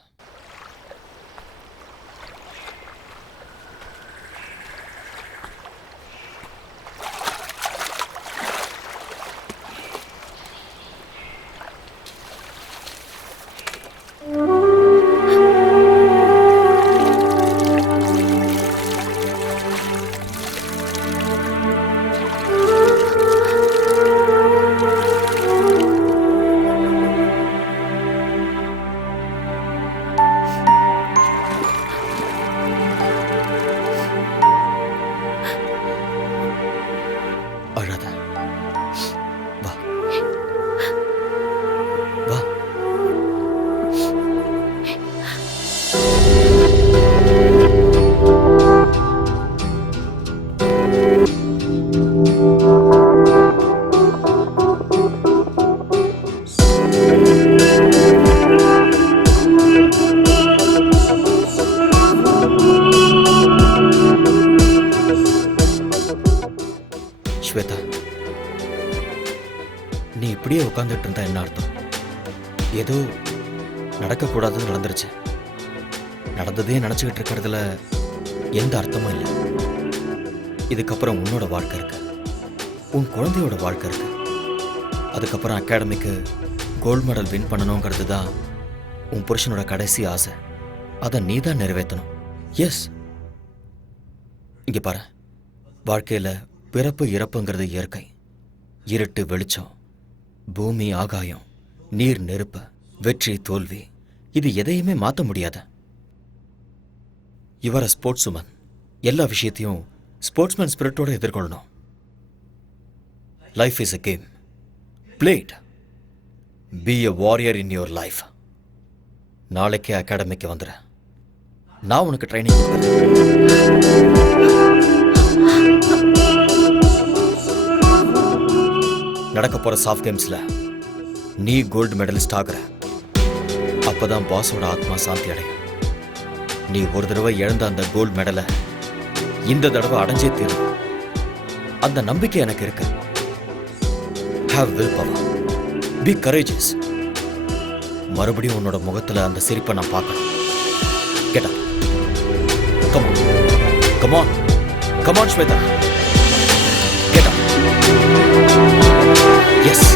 உட்காந்துட்டு இருந்தா என்ன அர்த்தம்? ஏதோ நடக்கக்கூடாதுன்னு நடந்துருச்சு. நடந்ததே நினச்சிக்கிட்டு இருக்கிறதுல எந்த அர்த்தமும் இல்லை. இதுக்கப்புறம் உன்னோட வாழ்க்கை இருக்கு, உன் குழந்தையோட வாழ்க்கை இருக்கு. அதுக்கப்புறம் அகாடமிக்கு கோல்டு மெடல் வின் பண்ணணுங்கிறது தான் உன் புருஷனோட கடைசி ஆசை. அதை நீ தான் நிறைவேற்றணும். எஸ், இங்கே பாரு, வாழ்க்கையில் பிறப்பு இறப்புங்கிறது இயற்கை. இருட்டு வெளிச்சம், பூமி ஆகாயம், நீர் நெருப்பு, வெற்றி தோல்வி, இது எதையுமே மாற்ற முடியாத. இவர ஸ்போர்ட்ஸ் உமன், எல்லா விஷயத்தையும் ஸ்போர்ட்ஸ்மேன் ஸ்பிரிட்டோட எதிர்கொள்ளணும். Life is a game, play it. Be a warrior in your life. நாளைக்கே அகாடமிக்கு வந்துடு, நான் உனக்கு ட்ரைனிங் கொடுக்குறேன். நடக்க போற சாஃப்ட் கேம்ஸ்ல நீ கோல்டு மெடலிஸ்ட் ஆகுற. அப்பதான் பாஸோட ஆத்மா சாந்தி அடையும். நீ ஒரு தடவை இழந்த அந்த கோல்டு மெடலை இந்த தடவை அடைஞ்சே தீரும். அந்த நம்பிக்கை எனக்கு இருக்கு. Have will power, be courageous. மறுபடியும் உன்னோட முகத்துல அந்த சிரிப்பை நான் பார்க்கணும். Get up, come on, come on, come on Shweta, get up. Yes,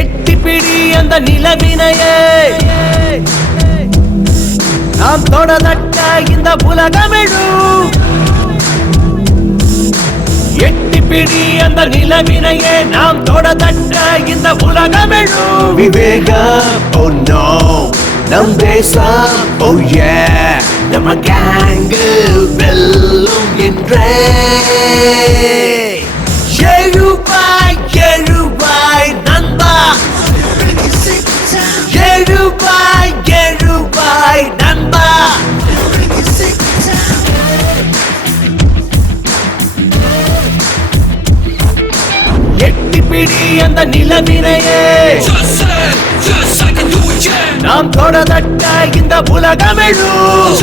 எட்டிப்பிடி அந்த நிலவினையே நாம் தொடதட்ட இந்த உலகமிழும். எட்டிப்பிடி அந்த நிலவினையே நாம் தொடதட்ட இந்த உலகமிழும். விவேகம், oh no, நம் தேசம், oh yeah, நம்ம கேங்கு வெல்லும் என்றே. எழுவாய் எழுவாய் நண்பா, எழுவாய் எழுவாய் நண்பா. எட்டிப்பிடி அந்த நிலவினையே நாம் தொடதட்ட இந்த உலகமிழும்.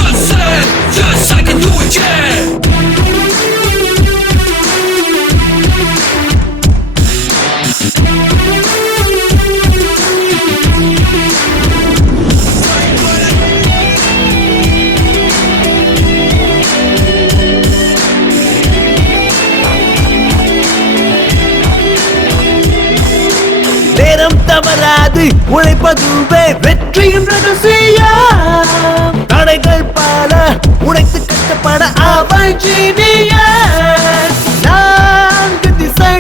நேரம் தவறாது உழைப்பதுவே வெற்றியின் ரகசியம். தடைகள் பல உழைத்து கஷ்டப்பட அவள் ஜீனியர். நான்கு திசை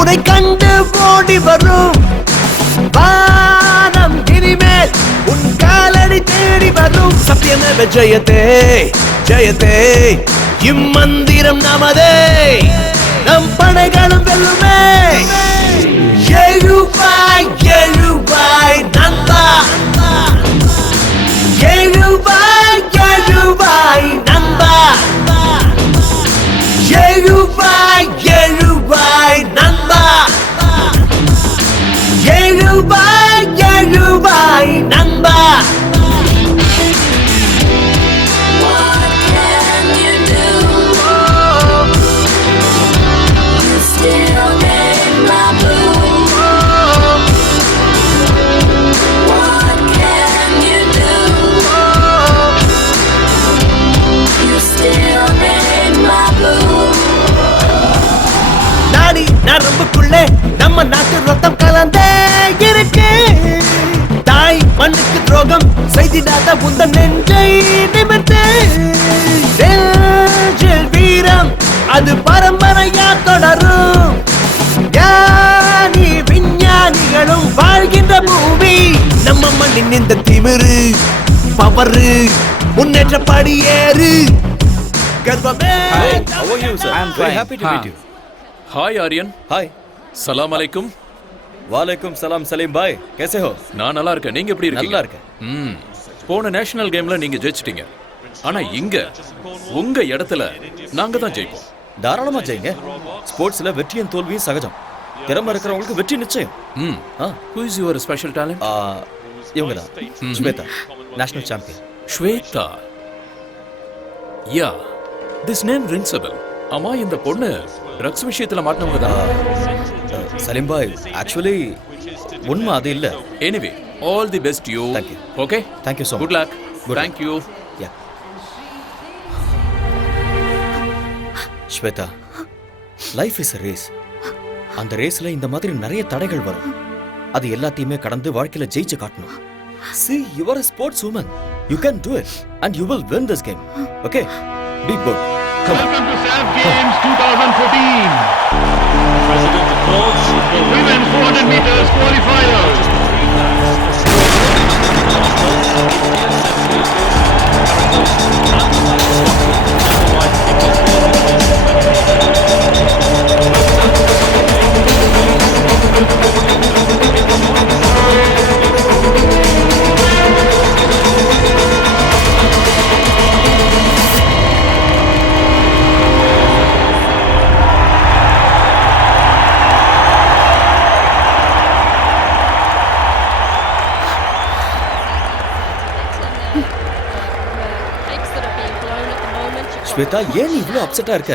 உனை கண்டு ஓடி வரும். வானம் இனிமேல் உன் காலடி தேடி வரும். சத்தியமேவ ஜெயதே ஜெயதே, இம்மந்திரம் நமதே, நம் படைகளும் வெல்லுமே. எழுவாய் எழுவாய் நண்பா, எழுவாய் எழுவாய் நண்பா, எழுவாய் எழுவாய் நண்பா, எழுவாய் எழுவாய் நண்பா. நரம்புக்குள்ளே நம்ம நாட்டு ரத்தம் கலந்தே இருக்கு. தாய் மண்ணுக்கு துரோகம் செய்திடாத உந்த நெஞ்சை நிமிர்த்து. நெஞ்சில் வீரம் அது பரம்பரையா தொடரும். ஞானி விஞ்ஞானிகளும் வாழ்கின்ற பூமி நம்ம மண்ணின் இந்த திமிரு பவரு முன்னேற்ற படியேறு. கர்வமே. Hi, how are you, sir? I am very happy to meet you. हाय आर्यन. हाय. सलाम अलैकुम. वालेकुम सलाम सलीम भाई, कैसे हो? நான் நல்லா இருக்கேன். நீங்க எப்படி இருக்கீங்க? நல்லா இருக்கேன். போன நேஷனல் கேம்ல நீங்க ஜெயிச்சிட்டீங்க. ஆனா இங்க உங்க இடத்துல நாங்க தான் ஜெயிப்போம். தாராளமா ஜெயிங்க. ஸ்போர்ட்ஸ்ல வெற்றியும் தோல்வியும் சகஜம். திறமை இருக்கிறவங்களுக்கு வெற்றி நிச்சயம். Who is your special talent? இவங்க தான் Shweta, national champion. Shweta, yeah, this name rings a bell. அம்மா, இந்த பொண்ணு ட்ரக்ஸ் விஷயத்துல மாட்டினவங்க தான். சலீம் பாய், ஆக்சுவலி உண்மை அது இல்ல. Anyway, all the best you. Thank you. Okay, thank you so much. Good luck. Thank you. Yeah Shweta, life is a race. அந்த ரேஸ்ல இந்த மாதிரி நிறைய தடைகள் வரும். அது எல்லாத்தையுமே கடந்து வாழ்க்கையில ஜெயிச்சு காட்டணும். See, you are a sports woman. You can do it and you will win this game. Okay? Be good. Come on. Welcome to SAF Games 2014. President reports the women's 400 meters qualifiers. Shweta, ஏன் நீ இவ்வளவு அப்செட்டா இருக்க?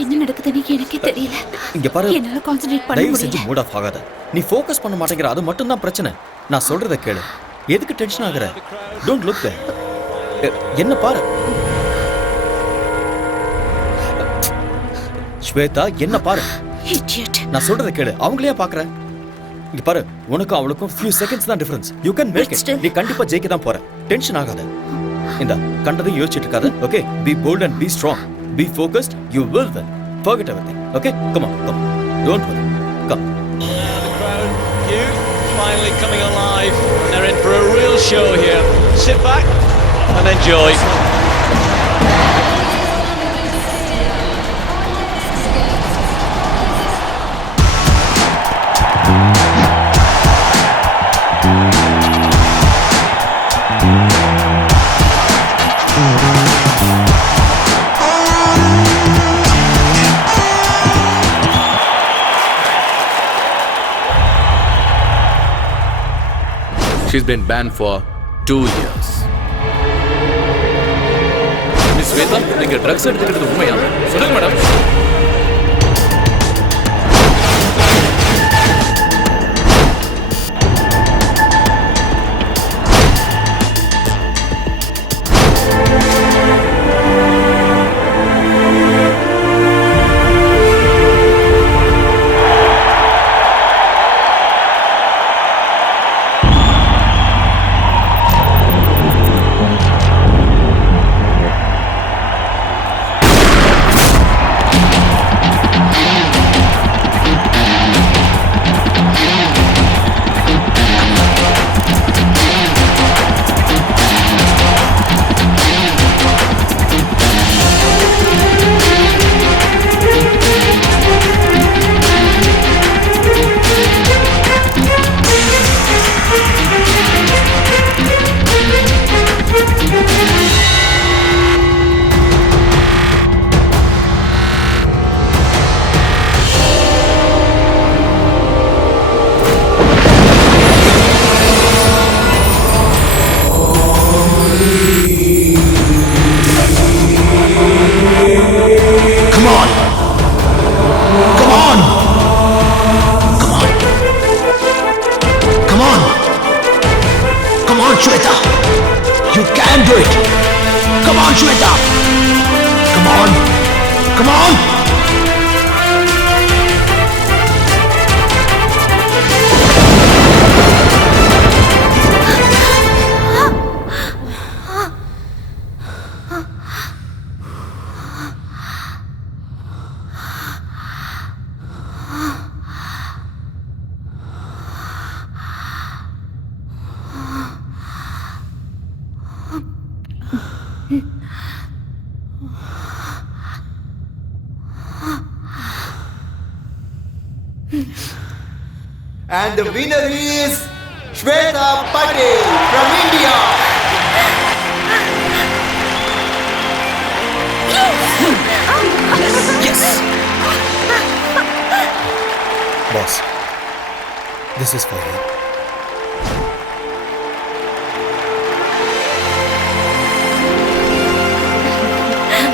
என்ன நடக்குதுன்னு எனக்கே தெரியல. இங்க பாரு, என்னால கான்சென்ட்ரேட் பண்ண தயவு செஞ்சு முடியல. மூட் ஆஃப் ஆகாத. நீ ஃபோக்கஸ் பண்ண மாட்டேங்கிற, அது மட்டும் தான் பிரச்சனை. நான் சொல்றத கேளு. எதுக்கு டென்ஷன் ஆகுற? Don't look there. என்ன பாரு ஸ்வேதா, என்ன பாரு. Idiot. நான் சொல்றத கேளு. அவங்களே பாக்குற. இங்க பாரு, உனக்கும் அவளுக்கும் few seconds தான் difference. You can make it. நீ கண்டிப்பா ஜெயிக்க தான் போற. டென்ஷன் ஆகாத. இந்த கண்டதையும் யோசிச்சுட்டு இருக்காத. Okay? Be bold and be strong. Be focused. You will win. Forget everything. Okay? Come on. Come on. Don't worry. Come. The crowd, you finally coming alive. They're in for a real show here. Sit back and enjoy. She's been banned for 2 years. Miss Shweta, நீங்க drugs எடுத்துக்கிறது உண்மையா? சொல்லுங்க madam. Shweta! You can do it! Come on, Shweta! Come on! Come on! And the winner is Shweta Patel from India. Yes! Boss, this is for you.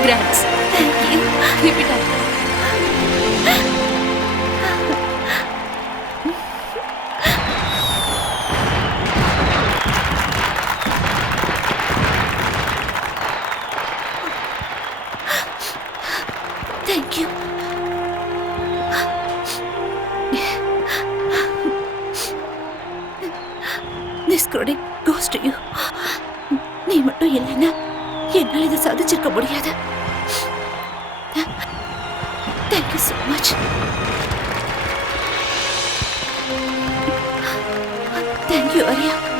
Congrats. Thank you. Keep it up. Thank you. This credit goes to you. நீ மட்டும் இல்லைன்னா என்னால் இதை சாதிச்சிருக்க முடியாது. Thank you so much. Thank you, Arya.